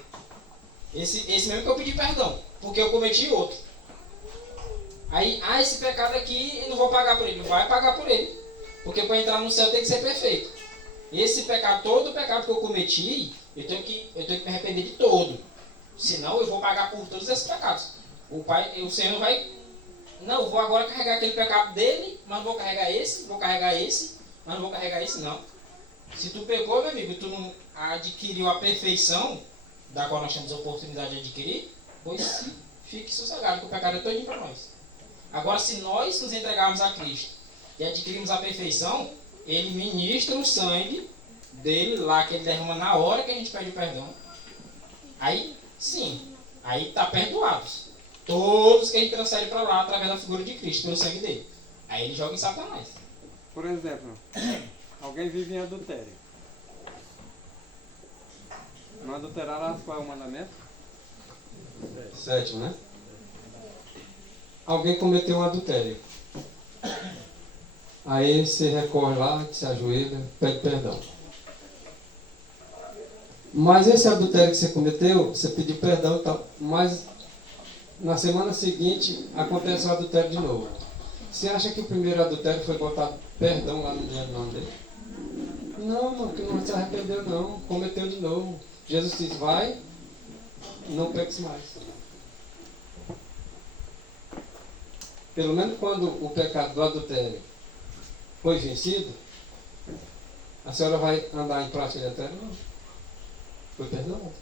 Esse mesmo que eu pedi perdão, porque eu cometi outro. Aí, esse pecado aqui eu não vou pagar por ele, vai pagar por ele. Porque para entrar no céu tem que ser perfeito. Esse pecado, todo o pecado que eu cometi, eu tenho que me arrepender de todo. Senão eu vou pagar por todos esses pecados. O Senhor vai... Não, eu vou agora carregar aquele pecado dele, mas não vou carregar esse, mas não vou carregar esse não. Se tu pegou, meu amigo, tu não adquiriu a perfeição, da qual nós temos a oportunidade de adquirir, pois fique sossegado, que o pecado é todinho para nós. Agora, se nós nos entregarmos a Cristo e adquirirmos a perfeição, ele ministra o sangue dele lá, que ele derrama na hora que a gente pede o perdão. Aí, sim, aí está perdoados. Todos que a gente transfere para lá através da figura de Cristo, pelo sangue dele. Aí ele joga em Satanás. Por exemplo, alguém vive em adultério. Não adulterarás, qual é o mandamento? Sétimo, né? Alguém cometeu um adultério. Aí você recorre lá, se ajoelha, pede perdão. Mas esse adultério que você cometeu, você pediu perdão e tal, mas na semana seguinte acontece o adultério de novo. Você acha que o primeiro adultério foi botar perdão lá no nome dele? Não, que não se arrependeu não, cometeu de novo. Jesus disse, vai, não peques mais. Pelo menos quando o pecado do adultério foi vencido, a senhora vai andar em prática de adultério? Não. Foi perdoado.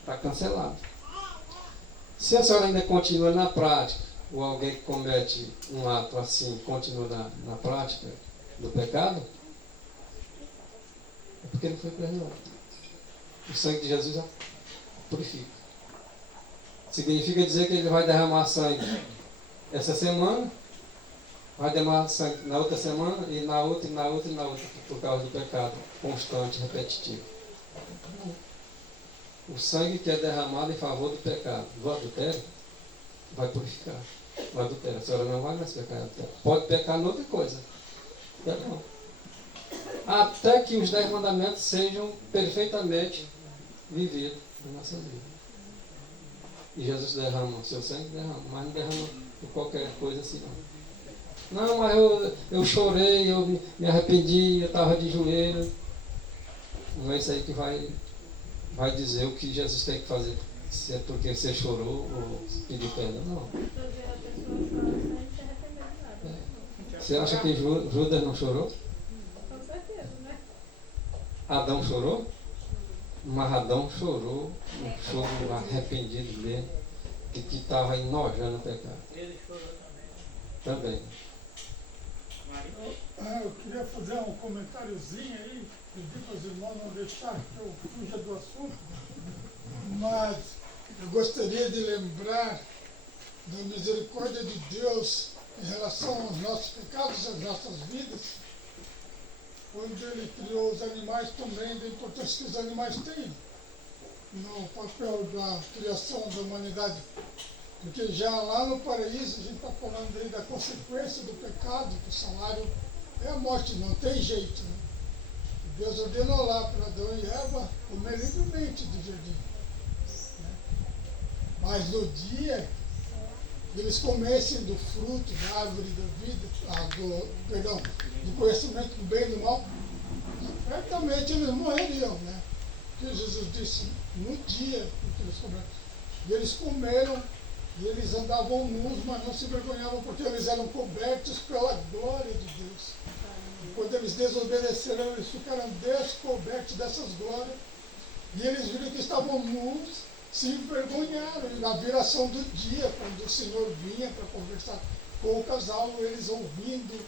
Está cancelado. Se a senhora ainda continua na prática, ou alguém que comete um ato assim, continua na prática do pecado, é porque não foi perdoado. O sangue de Jesus já purifica. Significa dizer que ele vai derramar sangue essa semana, vai derramar sangue na outra semana, e na outra, por causa do pecado constante, repetitivo. O sangue que é derramado em favor do pecado, do adultério, vai purificar o adultério. A senhora não vai mais pecar adultério. Pode pecar em outra coisa. Não. Até que os 10 mandamentos sejam perfeitamente vividos na nossa vida. E Jesus derrama o seu sangue, derrama, mas não derrama por qualquer coisa assim não. Não, mas eu chorei, eu me arrependi, eu estava de joelho. Não é isso aí que vai dizer o que Jesus tem que fazer. Se é porque você chorou ou pediu perdão, não. Você acha que Judas não chorou? Com certeza, né? Adão chorou? Mas Adão chorou, um choro arrependido dele, que estava enojando o pecado. Ele chorou também. Também. Eu queria fazer um comentáriozinho aí, pedir para os irmãos não deixar que eu fuja do assunto, mas eu gostaria de lembrar da misericórdia de Deus em relação aos nossos pecados, às nossas vidas, quando Ele criou os animais também, da importância que os animais têm no papel da criação da humanidade. Porque já lá no paraíso, a gente está falando aí da consequência do pecado, que o salário é a morte, não tem jeito. Né? Deus ordenou lá para Adão e Eva comer livremente do jardim. Né? Mas no dia eles comessem do fruto da árvore da vida, do conhecimento do bem e do mal, certamente eles morreriam, né? Porque Jesus disse, no dia que eles comeram. E eles comeram, e eles andavam nus, mas não se envergonhavam, porque eles eram cobertos pela glória de Deus. E quando eles desobedeceram, eles ficaram descobertos dessas glórias, e eles viram que estavam nus, se envergonharam. E na viração do dia, quando o Senhor vinha para conversar com o casal, eles ouvindo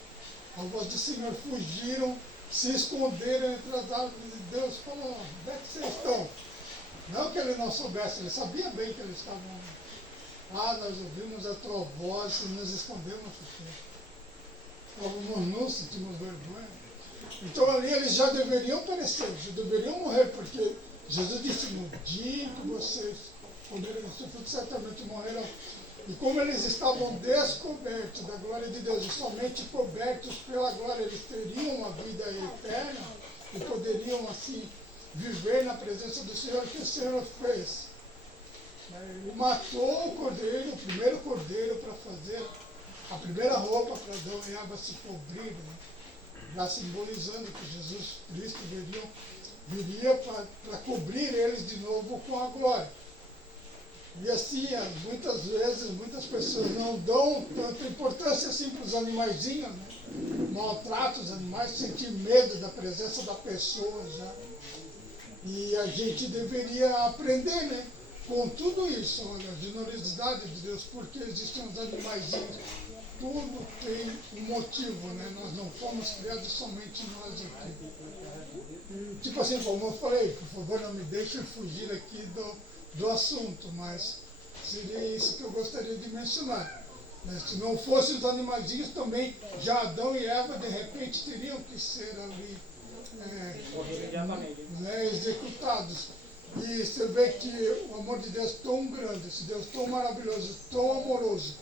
a voz do Senhor, fugiram, se esconderam entre as árvores de Deus, falou, onde é que vocês estão? Não que ele não soubesse, ele sabia bem que eles estavam. Nós ouvimos a tua voz e nos escondemos porque estávamos nus, sentimos vergonha. Então ali eles já deveriam perecer, já deveriam morrer, porque Jesus disse, no dia que vocês comerem desse fruto, certamente morrerão. E como eles estavam descobertos da glória de Deus, e somente cobertos pela glória, eles teriam uma vida eterna, e poderiam assim viver na presença do Senhor, que o Senhor fez. Ele matou o cordeiro, o primeiro cordeiro, para fazer a primeira roupa para Adão e Eva se cobrir, né? Já simbolizando que Jesus Cristo viria para cobrir eles de novo com a glória. E assim, muitas vezes, muitas pessoas não dão tanta importância assim para os animaizinhos, né? Maltratam os animais, sentir medo da presença da pessoa já. E a gente deveria aprender, né? Com tudo isso, olha, a generosidade de Deus, porque existem os animaizinhos. Tudo tem um motivo, né? Nós não fomos criados somente nós aqui. E, tipo assim, como eu falei, por favor, não me deixem fugir aqui do assunto, mas seria isso que eu gostaria de mencionar. Né? Se não fossem os animaizinhos também, já Adão e Eva de repente teriam que ser ali executados. E você vê que o amor de Deus tão grande, esse Deus tão maravilhoso, tão amoroso.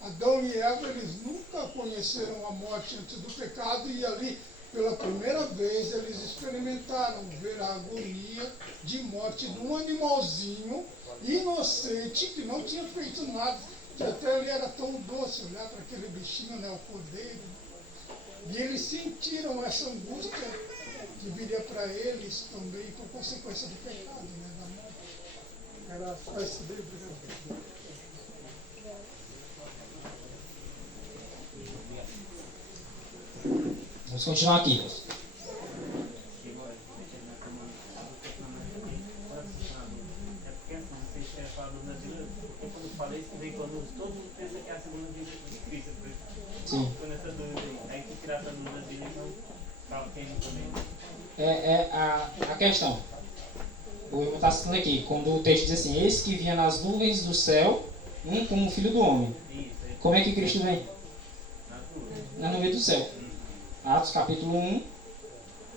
Adão e Eva, eles nunca conheceram a morte antes do pecado, e ali, pela primeira vez, eles experimentaram ver a agonia de morte de um animalzinho inocente, que não tinha feito nada, que até ele era tão doce, olhar para aquele bichinho, né, o cordeiro. E eles sentiram essa angústia que viria para eles também por consequência do pecado, né, da morte. Era só esse livro. Né? Vamos continuar aqui. Todo mundo pensa que é a segunda vinda de Cristo. Sim. Ficou nessa dúvida aí. Aí tu tirar essa dúvida dele, então estava tendo também. A questão. O irmão está citando aqui, quando o texto diz assim, eis que vinha nas nuvens do céu, como o filho do homem. Isso, aí. Como é que Cristo vem? Na tua. Na nuvem do céu. Atos capítulo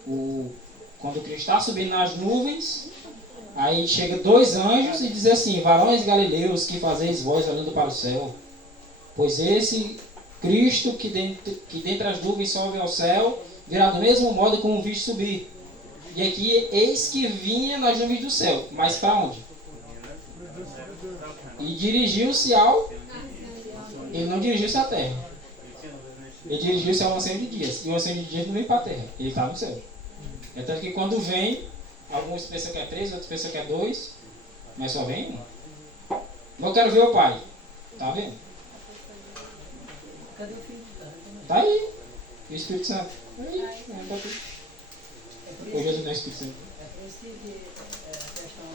1, quando Cristo está subindo nas nuvens, aí chega 2 anjos e diz assim, varões galileus, que fazeis vós olhando para o céu? Pois esse Cristo que dentre as nuvens sobe ao céu, virá do mesmo modo como viste subir. E aqui, eis que vinha nas nuvens do céu. Mas para onde? E dirigiu-se ao... Ele não dirigiu-se à terra. Ele dirigiu-se ao ancião de dias. E o ancião de dias não veio para a terra. Ele está no céu. É tanto que quando vem, alguns pensam que é 3, outros pensam que é 2, mas só vem 1. Eu quero ver o Pai. Tá vendo? Cadê o filho? Tá aí. E o Espírito Santo. Aí. Tá tudo. Ou Jesus não é Espírito Santo. É por isso que a questão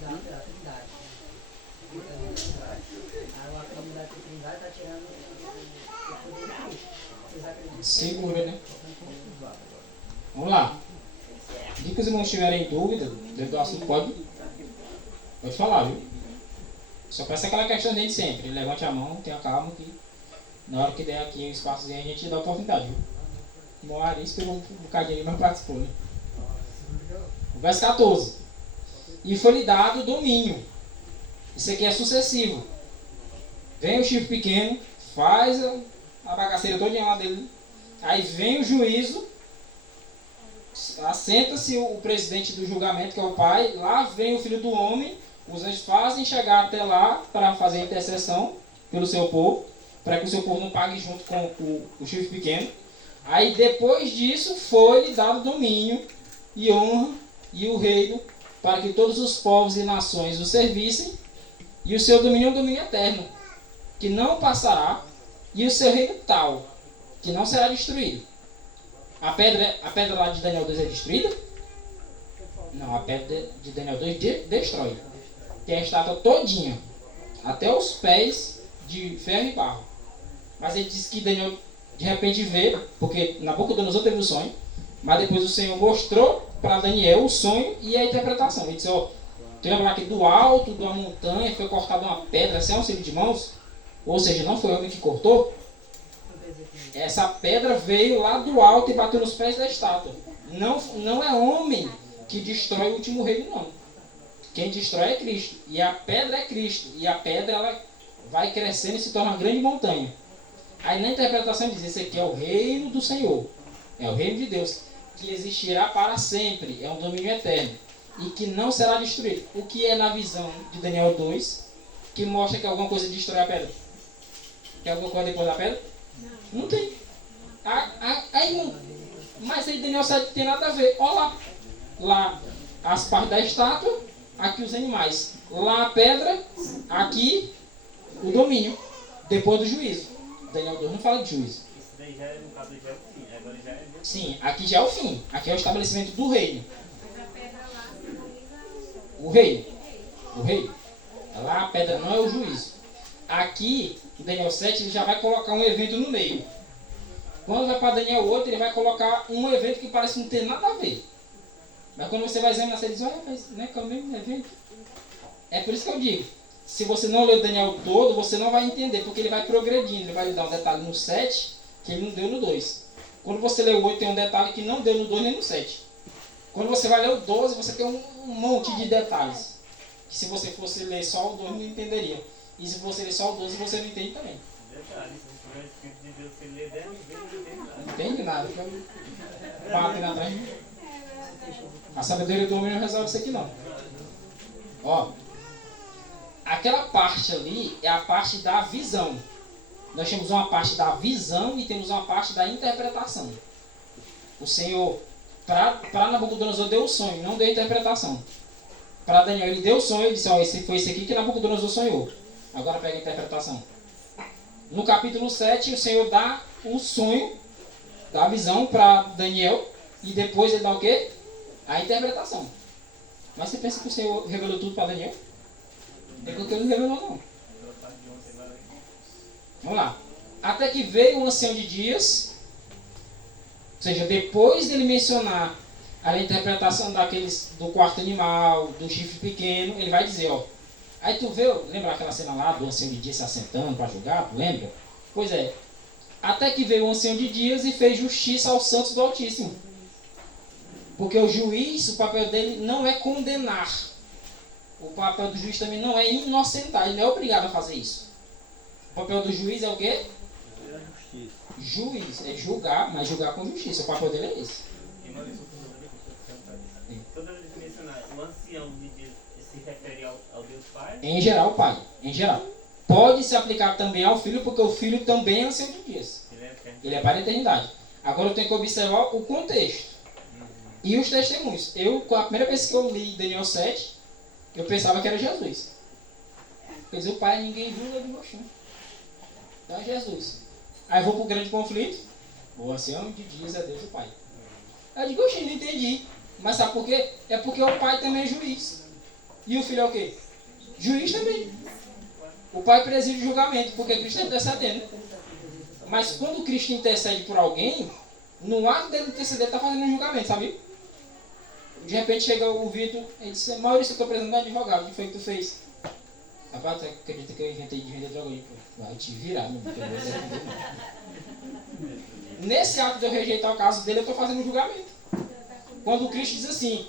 da Trindade. A comunidade da Trindade está tirando o poder de Cristo. Vocês acreditam? Segura, né? Vamos lá. Se os irmãos tiverem dúvida dentro do assunto, pode falar, viu? Só peça aquela questão dele sempre. Levante a mão, tenha calma que na hora que der aqui o espaçozinho a gente dá a oportunidade, viu? O irmão Aris pegou um bocadinho e não participou, né? O verso 14. E foi-lhe dado domínio. Isso aqui é sucessivo. Vem o chifre pequeno, faz a bagaceira todinha lá dele. Aí vem o juízo. Assenta-se o presidente do julgamento, que é o Pai. Lá vem o Filho do Homem. Os anjos fazem chegar até lá para fazer intercessão pelo seu povo, para que o seu povo não pague junto com o chifre pequeno. Aí depois disso foi-lhe dado domínio e honra e o reino para que todos os povos e nações o servissem. E o seu domínio é um domínio eterno, que não passará, e o seu reino tal, que não será destruído. A pedra lá de Daniel 2 é destruída? Não, a pedra de Daniel 2 destrói. Tem a estátua todinha, até os pés de ferro e barro. Mas ele disse que Daniel de repente vê, porque Nabucodonosor teve o sonho, mas depois o Senhor mostrou para Daniel o sonho e a interpretação. Ele disse, tem lembrar que do alto da montanha foi cortada uma pedra sem auxílio de mãos, ou seja, não foi homem que cortou. Essa pedra veio lá do alto e bateu nos pés da estátua. Não é homem que destrói o último reino, não. Quem destrói é Cristo. E a pedra é Cristo. E a pedra ela vai crescendo e se torna uma grande montanha. Aí na interpretação diz, esse aqui é o reino do Senhor. É o reino de Deus. Que existirá para sempre. É um domínio eterno. E que não será destruído. O que é na visão de Daniel 2, que mostra que alguma coisa destrói a pedra? Tem alguma coisa depois da pedra? Não tem. Aí, mas aí Daniel 7 tem nada a ver. Olha lá as partes da estátua, aqui os animais. Lá a pedra, aqui o domínio. Depois do juízo. Daniel 2 não fala de juízo. Isso daí já é, no caso, já é o fim. Agora já é... Sim, aqui já é o fim. Aqui é o estabelecimento do reino. Mas a pedra lá simboliza O reino. O reino. Lá a pedra não é o juízo. Aqui, o Daniel 7, ele já vai colocar um evento no meio. Quando vai para Daniel 8, ele vai colocar um evento que parece não ter nada a ver. Mas quando você vai examinar, você diz, olha, mas não é que é o mesmo evento? É por isso que eu digo, se você não ler o Daniel todo, você não vai entender, porque ele vai progredindo, ele vai lhe dar um detalhe no 7, que ele não deu no 2. Quando você lê o 8, tem um detalhe que não deu no 2 nem no 7. Quando você vai ler o 12, você tem um monte de detalhes. Que se você fosse ler só o 2, não entenderia. E se você ler só o 12, você não entende também. Detalhe, se for o Espírito de Deus, você lê 10 vezes, não entende nada. Não entende nada. Batem atrás. A sabedoria do homem não resolve isso aqui não. Ó. Aquela parte ali é a parte da visão. Nós temos uma parte da visão e temos uma parte da interpretação. O Senhor, para Nabucodonosor, deu o sonho, não deu a interpretação. Para Daniel, ele deu o sonho e disse, ó, foi esse aqui que Nabucodonosor sonhou. Agora pega a interpretação. No capítulo 7, o Senhor dá o sonho, dá a visão para Daniel, e depois ele dá o quê? A interpretação. Mas você pensa que o Senhor revelou tudo para Daniel? É porque ele não revelou, não. Vamos lá. Até que veio o ancião de dias, ou seja, depois dele mencionar a interpretação daqueles do quarto animal, do chifre pequeno, ele vai dizer, ó. Aí tu vê, lembra aquela cena lá do ancião de dias se assentando para julgar? Tu lembra? Pois é. Até que veio o ancião de dias e fez justiça aos santos do Altíssimo. Porque o juiz, o papel dele não é condenar. O papel do juiz também não é inocentar, ele não é obrigado a fazer isso. O papel do juiz é o quê? Juiz, é julgar, mas julgar com justiça. O papel dele é esse. Toda vez que mencionar o ancião de Deus, se refere ao Deus Pai? Em geral, pai. Em geral. Pode se aplicar também ao filho, porque o filho também é ancião de dias. Ele é para a eternidade. Agora eu tenho que observar o contexto. E os testemunhos. A primeira vez que eu li Daniel 7, eu pensava que era Jesus. Quer dizer, o pai ninguém viu, eu digo, oxum. Então é Jesus. Aí eu vou para o grande conflito. O ancião de dias é Deus o Pai. Aí eu digo, oxum, não entendi. Mas sabe por quê? É porque o pai também é juiz. E o filho é o quê? Juiz também. O pai preside o julgamento, porque Cristo está intercedendo. Mas quando Cristo intercede por alguém, no ato dele interceder, ele está fazendo um julgamento, sabe? De repente chega o Vitor e diz, Maurício, eu estou precisando de um advogado. O que foi que tu fez? Rapaz, tu acredita que eu inventei de vender droga aí? Vai te virar, meu irmão. Nesse ato de eu rejeitar o caso dele, eu estou fazendo um julgamento. Quando Cristo diz assim,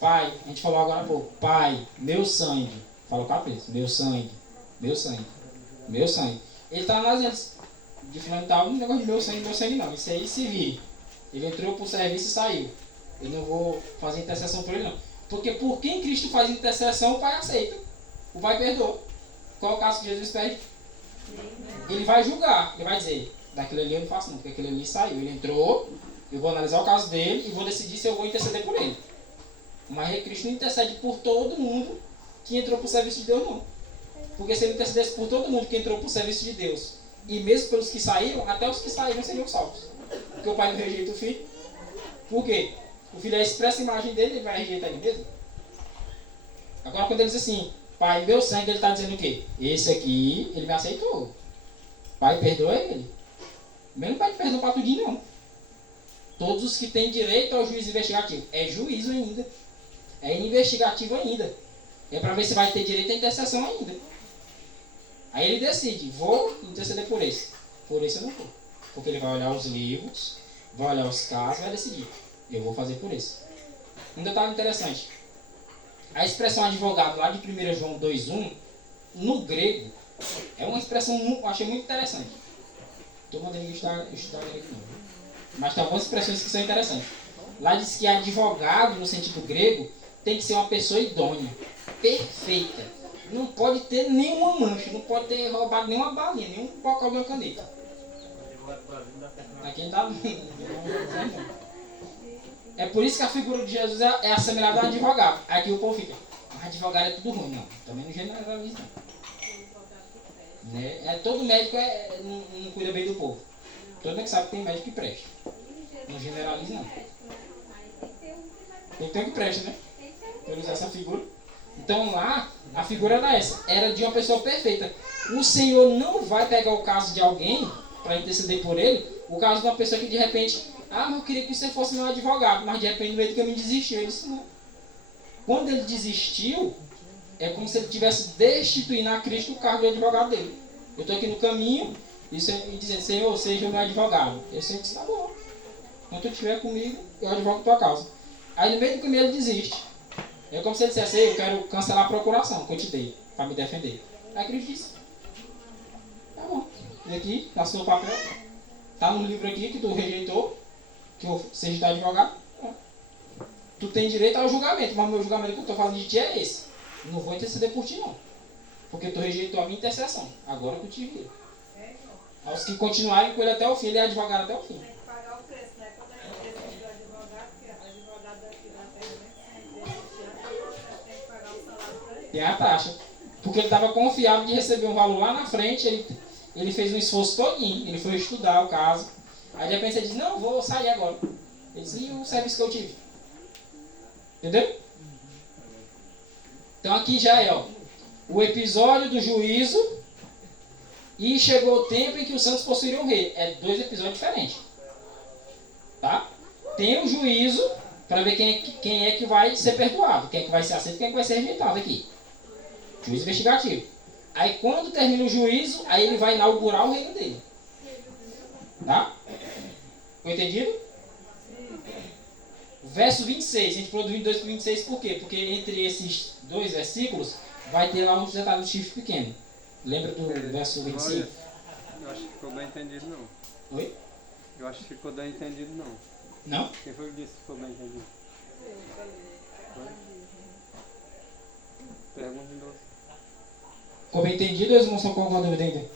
Pai, a gente falou agora há pouco, Pai, meu sangue, falou com a preço, meu sangue, meu sangue, meu sangue. Ele está analisando, de fulano tal, um negócio de meu sangue não, isso aí se vire. Ele entrou para o serviço e saiu. Eu não vou fazer intercessão por ele não. Porque por quem Cristo faz intercessão, o Pai aceita. O Pai perdoa. Qual é o caso que Jesus pede? Ele vai julgar, ele vai dizer, daquele ali eu não faço não, porque aquele ali saiu. Ele entrou, eu vou analisar o caso dele e vou decidir se eu vou interceder por ele. Mas Cristo não intercede por todo mundo que entrou para o serviço de Deus, não. Porque se ele intercedesse por todo mundo que entrou para o serviço de Deus, e mesmo pelos que saíram, até os que saíram seriam salvos. Porque o pai não rejeita o filho. Por quê? O filho é a expressa imagem dele, ele vai rejeitar ele mesmo. Agora quando ele diz assim, Pai, meu sangue, ele está dizendo o quê? Esse aqui, ele me aceitou. Pai, perdoa ele. Mesmo pai não perdoa para tudinho, não. Todos os que têm direito ao juízo investigativo. É juízo ainda. É investigativo ainda. É para ver se vai ter direito à intercessão ainda. Aí ele decide, vou interceder por esse. Por esse eu não vou. Porque ele vai olhar os livros, vai olhar os casos e vai decidir. Eu vou fazer por esse. Um detalhe interessante. A expressão advogado lá de 1 João 2,1, no grego, é uma expressão, eu achei muito interessante. Estou mandando estudar aqui não. Mas tem algumas expressões que são interessantes. Lá diz que advogado, no sentido grego, tem que ser uma pessoa idônea, perfeita. Não pode ter nenhuma mancha, não pode ter roubado nenhuma balinha, nenhum bocal de uma caneta. Aqui não dá. É por isso que a figura de Jesus é assemelhada a um advogado. Aqui o povo fica, advogado é tudo ruim. Não, também não generaliza não. Né? Todo médico não cuida bem do povo. Todo mundo sabe que tem médico que presta. Não generaliza não. Tem que ter um que presta, né? Para usar essa figura. Então lá, a figura era essa. Era de uma pessoa perfeita. O Senhor não vai pegar o caso de alguém para interceder por ele. O caso de uma pessoa que de repente, mas eu queria que você fosse meu advogado. Mas de repente no meio do caminho desistiu. Ele disse não. Quando ele desistiu, é como se ele tivesse destituindo a Cristo o cargo de advogado dele. Eu estou aqui no caminho e dizendo, Senhor, seja o meu advogado. Eu sempre disse, tá bom. Quando tu estiver comigo, eu advogo a tua causa. Aí no meio do caminho ele desiste. É como se ele dissesse, eu quero cancelar a procuração que eu te dei para me defender. Aí Cristo disse, tá bom. E aqui, assinou o papel. Tá no livro aqui que tu rejeitou, que eu seja teu advogado. Tu tem direito ao julgamento, mas o meu julgamento que eu estou fazendo de ti é esse. Não vou interceder por ti não. porque tu rejeitou a minha intercessão. Agora tu te vira. Aos que continuarem com ele até o fim, ele é advogado até o fim. Tem que pagar o preço, né? Quando a gente decide do advogado, porque o advogado aqui na terra, né? Tem que pagar o salário para ele. Tem a taxa. Porque ele estava confiado de receber um valor lá na frente, ele fez um esforço todinho, ele foi estudar o caso. Aí de repente ele disse, não, vou sair agora. Ele disse, e o serviço que eu tive? Entendeu? Então aqui já é, ó, o episódio do juízo e chegou o tempo em que os santos possuíram o rei. É 2 episódios diferentes. Tá? Tem o juízo para ver quem é que vai ser perdoado, quem é que vai ser aceito, quem é que vai ser rejeitado aqui. Juízo investigativo. Aí quando termina o juízo, aí ele vai inaugurar o reino dele. Tá? Foi entendido? Verso 26, a gente pulou do 22 para o 26 por quê? Porque entre esses 2 versículos vai ter lá uns detalhes do chifre pequeno. Lembra do verso 25? Eu acho que ficou bem entendido, não. Oi? Eu acho que ficou bem entendido, não. Não? Quem foi que disse que ficou bem entendido? Foi? Pergunta de novo. Ficou bem entendido ou eles não estão com alguma dúvida ainda?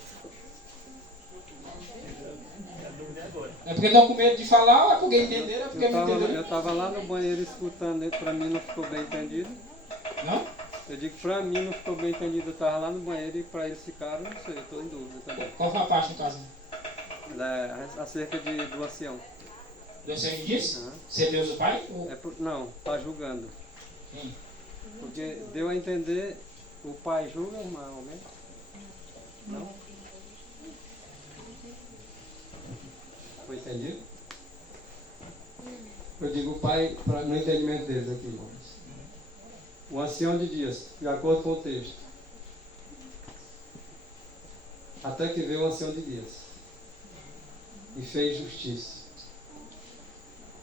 É porque estão com medo de falar ou é porque entenderam ou é porque não entenderam? Eu estava lá no banheiro escutando ele, para mim não ficou bem entendido. Não? Eu digo que para mim não ficou bem entendido, eu estava lá no banheiro e para eles ficaram, não sei, eu estou em dúvida também. Qual foi a parte no caso? Acerca do ancião. Do ancião disse? Uhum. Ser Deus o Pai? Ou... Não, está julgando. Sim. Porque deu a entender, o pai julga o irmão, né? Não? Foi entendido? Eu digo o pai, no entendimento deles aqui, irmãos. O ancião de dias, de acordo com o texto. Até que veio o ancião de dias e fez justiça.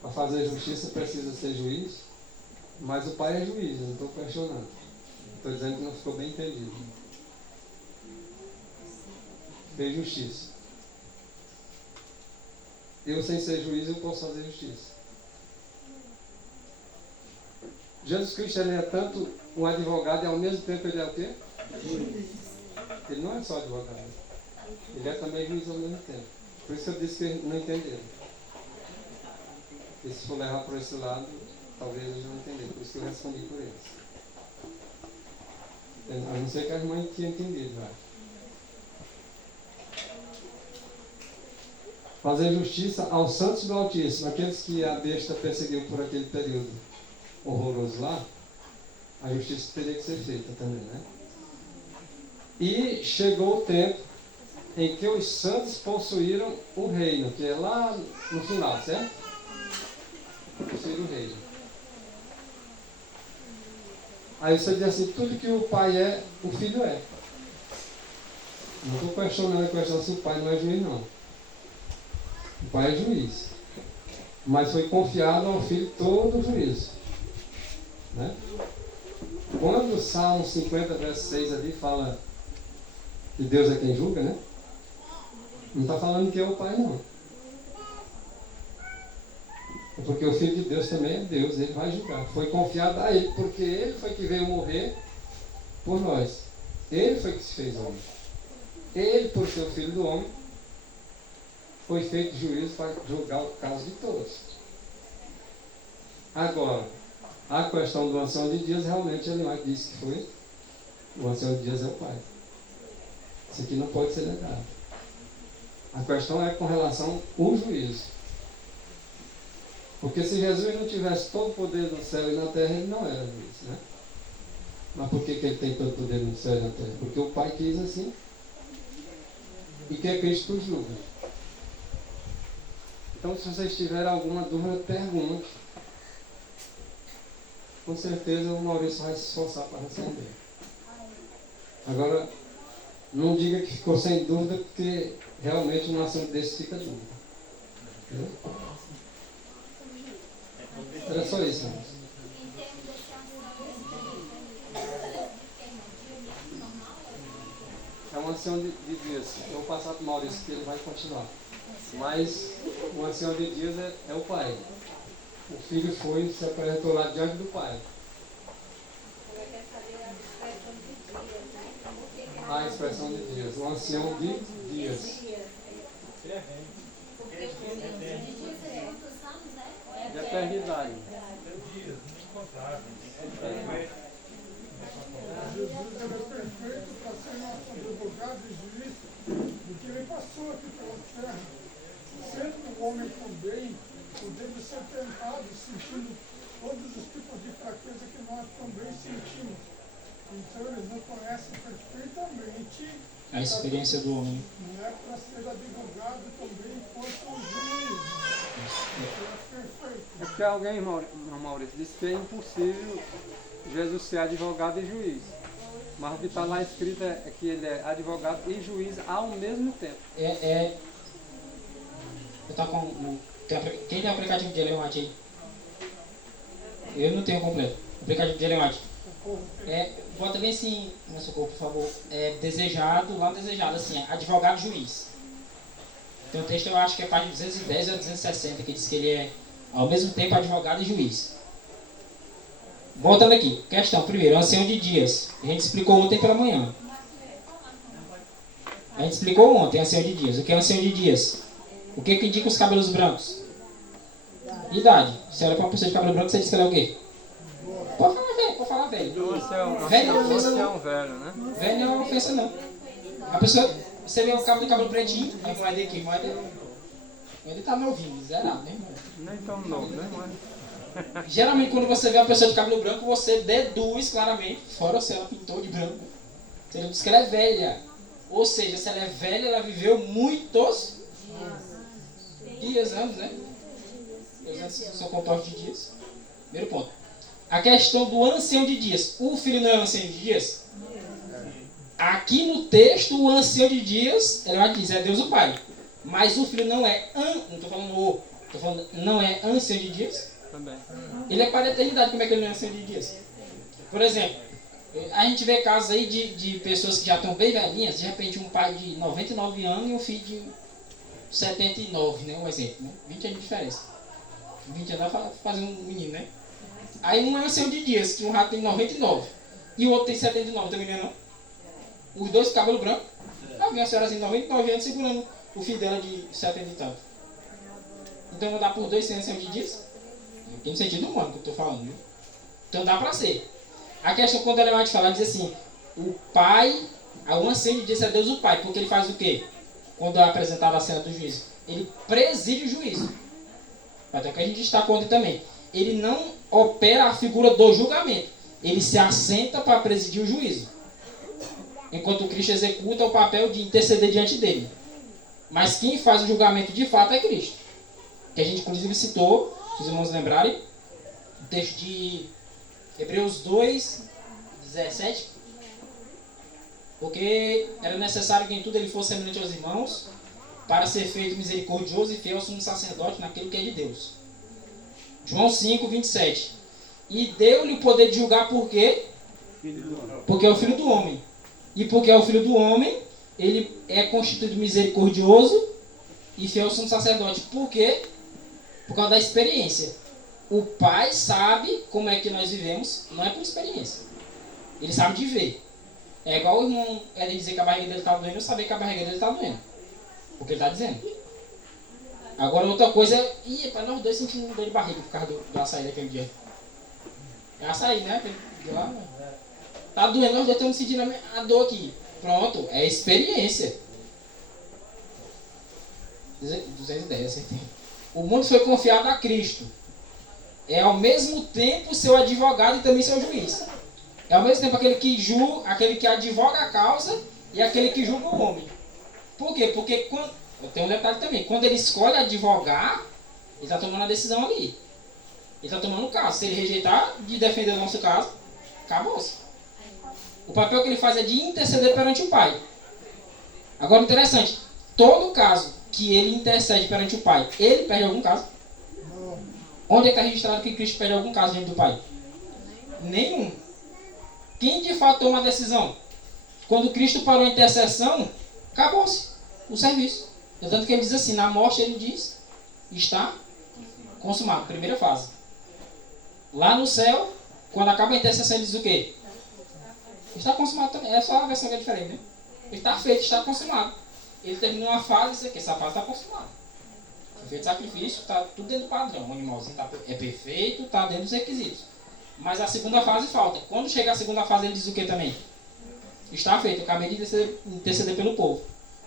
Para fazer justiça precisa ser juiz, mas o pai é juiz, eu não estou questionando. Estou dizendo que não ficou bem entendido. Fez justiça. Eu, sem ser juiz, eu posso fazer justiça. Jesus Cristo ele é tanto um advogado e ao mesmo tempo ele é o quê? Ele não é só advogado. Ele é também juiz ao mesmo tempo. Por isso eu disse que eles não entenderam. E se for levar por esse lado, talvez eles não entenderam. Por isso que eu respondi por eles. A não ser que a irmã tinha entendido, vai. Fazer justiça aos santos do Altíssimo, aqueles que a besta perseguiu por aquele período horroroso lá, a justiça teria que ser feita também, né? E chegou o tempo em que os santos possuíram o reino, que é lá no final, certo? Possuíram o reino. Aí você diz assim, tudo que o pai é, o filho é. Não estou questionando a questão se o pai não é juiz, não. O pai é juiz. Mas foi confiado ao filho todo o juízo. Né? Quando o Salmo 50, verso 6 ali fala que Deus é quem julga, né? Não está falando que é o pai, não. É porque o Filho de Deus também é Deus, ele vai julgar. Foi confiado a ele, porque ele foi que veio morrer por nós. Ele foi que se fez homem. Ele, por ser o Filho do homem, foi feito juízo para julgar o caso de todos. Agora, a questão do ancião de dias, realmente ele não disse que foi. O ancião de dias é o pai. Isso aqui não pode ser negado. A questão é com relação ao juízo. Porque se Jesus não tivesse todo o poder no céu e na terra, ele não era juiz, né? Mas por que ele tem todo o poder no céu e na terra? Porque o Pai quis assim. E que é Cristo julga. Então, se vocês tiverem alguma dúvida, pergunte. Com certeza o Maurício vai se esforçar para responder. Agora, não diga que ficou sem dúvida, porque realmente um assunto desse fica dúvida. Entendeu? Era só isso, né? É um ancião de dias. Eu vou passar para o Maurício, que ele vai continuar. Mas o ancião de dias é o pai. O filho foi e se apresentou lá diante do pai. Ela quer saber a expressão de dias, né? Por que a expressão de dias, o ancião de dias. De eternidade. Jesus era perfeito para ser nosso advogado e juiz do que ele passou aqui pela terra. Sendo um homem também, podendo ser tentado, sentindo todos os tipos de fraqueza que nós também sentimos. Então eles não conhecem perfeitamente A experiência do homem. não é para ser advogado também enquanto juiz. É perfeito. É porque alguém, irmão Maurício, disse que é impossível Jesus ser advogado e juiz. Mas o que está lá escrito é que ele é advogado e juiz ao mesmo tempo. Eu tô com quem tem o aplicativo de Eleuate aí? Eu não tenho completo. Aplicativo de Eleuate. Bota bem assim, no socorro, por favor. Desejado, lá desejado, assim, advogado juiz. Tem um texto, eu acho que é página 210 ou 260, que diz que ele é ao mesmo tempo advogado e juiz. Voltando aqui, questão, primeiro, ancião de dias. A gente explicou ontem pela manhã. A gente explicou ontem, ancião de dias. O que é ancião de dias? O que indica os cabelos brancos? Idade. Você olha para uma pessoa de cabelo branco, você diz que ela é o quê? Pode falar velho. Velho não é ofensa não. Velho, né? Velho não é ofensa não. A pessoa, você vê o cabo de cabelo pretinho, e a moeda aqui, moeda tá novinho, zerado, né? Nem tão novo, né? Geralmente quando você vê uma pessoa de cabelo branco, você deduz claramente, fora se ela pintou de branco, você diz que ela é velha. Ou seja, se ela é velha, ela viveu muitos dias, anos, né? São contornos de dias. Primeiro ponto. A questão do ancião de dias. O filho não é ancião de dias? Aqui no texto, o ancião de dias, ele vai dizer, é Deus o Pai. Mas o filho não é, não estou falando estou falando, não é ancião de dias? Também. Ele é para a eternidade, como é que ele não é ancião de dias? Por exemplo, a gente vê casos aí de pessoas que já estão bem velhinhas, de repente um pai de 99 anos e um filho de 79, né? Um exemplo, né? 20 anos de diferença. 20 anos vai fazer um menino, né? Aí um é ancião de dias, que um rato tem 99 e o outro tem 79, também não é não? Os dois com cabelo branco. Aí vem a senhora assim, 99 anos segurando o filho dela de 70 e tanto. Então não dá por dois sem ancião de dias? Tem no sentido humano que eu estou falando, viu? Então dá para ser. A questão quando ela vai te falar, diz assim, o pai, o ancião de dias é Deus o Pai, porque ele faz o quê? Quando é apresentada a cena do juízo, ele preside o juízo. Até que a gente destacou ontem também. Ele não opera a figura do julgamento. Ele se assenta para presidir o juízo. Enquanto o Cristo executa o papel de interceder diante dele. Mas quem faz o julgamento de fato é Cristo. Que a gente inclusive citou, se os irmãos lembrarem, o texto de Hebreus 2, 17. Porque era necessário que em tudo ele fosse semelhante aos irmãos, para ser feito misericordioso e fiel sumo sacerdote naquilo que é de Deus. João 5, 27. E deu-lhe o poder de julgar por quê? Porque é o Filho do Homem. E porque é o Filho do Homem, ele é constituído misericordioso e fiel sumo sacerdote. Por quê? Por causa da experiência. O Pai sabe como é que nós vivemos, não é por experiência. Ele sabe de ver. É igual o irmão ele dizer que a barriga dele está doendo, eu saber que a barriga dele está doendo. Porque ele está dizendo. Agora outra coisa é, para nós dois sentimos dor de barriga por causa do açaí daquele dia. É açaí, né? Tá doendo, nós dois estamos sentindo a dor aqui. Pronto, é experiência. 210, acertei. O mundo foi confiado a Cristo. É ao mesmo tempo seu advogado e também seu juiz. É ao mesmo tempo aquele que advoga a causa e aquele que julga o homem. Por quê? Porque tem um detalhe também. Quando ele escolhe advogar, ele está tomando a decisão ali. Ele está tomando o caso. Se ele rejeitar de defender o nosso caso, acabou-se. O papel que ele faz é de interceder perante o Pai. Agora, interessante. Todo caso que ele intercede perante o Pai, ele perde algum caso? Onde é que está registrado que Cristo perde algum caso diante do Pai? Nenhum. Quem de fato toma a decisão? Quando Cristo parou a intercessão, acabou-se o serviço. Tanto que ele diz assim, na morte ele diz, está consumado, primeira fase. Lá no céu, quando acaba a intercessão ele diz o quê? Está consumado também, é só a versão que é diferente, né? Está feito, está consumado. Ele terminou uma fase, isso aqui, essa fase está consumada. Foi feito sacrifício, está tudo dentro do padrão. O animalzinho é perfeito, está dentro dos requisitos. Mas a segunda fase falta. Quando chega a segunda fase, ele diz o que também? Está feito, eu acabei de interceder pelo povo.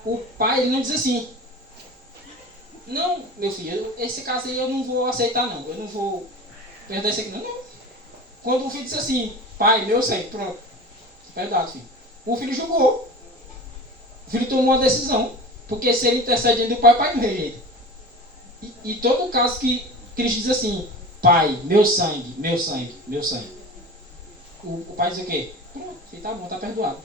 O pai, ele não diz assim: não, meu filho, esse caso aí eu não vou aceitar não. Eu não vou perder esse aqui não. Não. Quando o filho disse assim: pai, meu sangue, pronto. Perdoado, filho. O filho julgou. O filho tomou uma decisão. Porque se ele intercede do pai, o pai não rejeita. E todo caso que Cristo diz assim: pai, meu sangue, meu sangue, meu sangue. O pai diz o quê? Pronto, filho, tá bom, tá perdoado.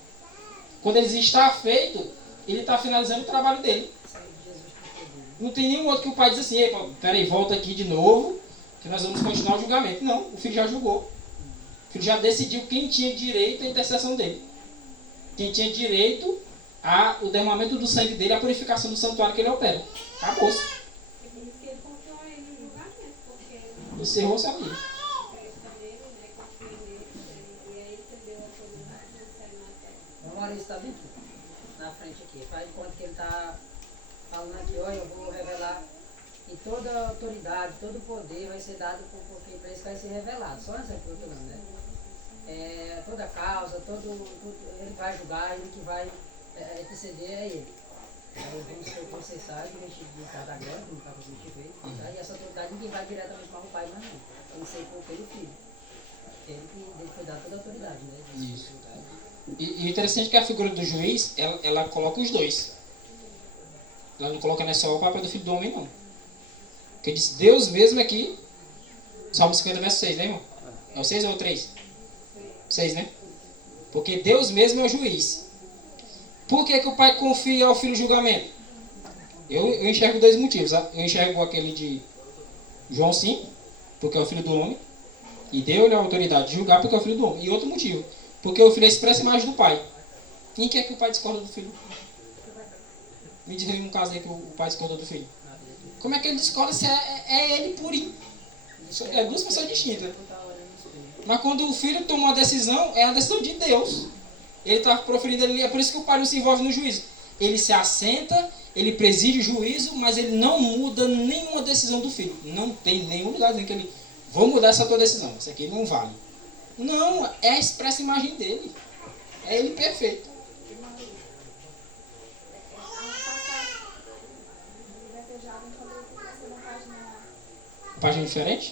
Quando ele diz está feito, ele está finalizando o trabalho dele. Não tem nenhum outro que o pai diz assim: peraí, volta aqui de novo, que nós vamos continuar o julgamento. Não, o filho já julgou. O filho já decidiu quem tinha direito à intercessão dele. Quem tinha direito ao derramamento do sangue dele, à purificação do santuário que ele opera. Acabou-se. É por isso que ele confiou ele no julgamento, porque Encerrou-se ali. ele também, né, confiou nele, e aí ele deu a autoridade de sair na terra. O Maurício está bem aqui, na frente aqui. Faz de conta que ele está falando aqui: olha, eu vou revelar que toda a autoridade, todo o poder vai ser dado porque para isso vai ser revelado. Só nessa cultura, né? Toda causa, ele vai julgar, ele que vai interceder é ele. Aí vamos processar e a gente cada agora, como está fazendo a gente ver, tá? E essa autoridade ninguém vai diretamente para o pai, mas não. Tem que ser pelo filho. Ele que foi dar toda a autoridade, né? Isso. E interessante que a figura do juiz, ela coloca os dois. Ela não coloca nem só o papel do filho do homem, não. Porque diz Deus mesmo aqui, Salmo 50, verso 6, né, irmão? É o 6 ou o 3? 6, né? Porque Deus mesmo é o juiz. Por que o pai confia ao filho o julgamento? Eu enxergo dois motivos. Tá? Eu enxergo aquele de João 5, porque é o filho do homem, e deu-lhe a autoridade de julgar porque é o filho do homem. E outro motivo, porque o filho é a expressa imagem do pai. Quem quer que o pai discorda do filho? Me diz aí um caso aí que o pai discorda do filho. Como é que ele discorda se é ele purinho? É duas pessoas distintas. Mas quando o filho toma uma decisão, é a decisão de Deus. Ele está proferindo ali, é por isso que o pai não se envolve no juízo. Ele se assenta, ele preside o juízo, mas ele não muda nenhuma decisão do filho. Não tem nenhum lugar dizendo que ele, vou mudar essa tua decisão, isso aqui não vale. Não, é a expressa imagem dele. É ele perfeito. Página diferente?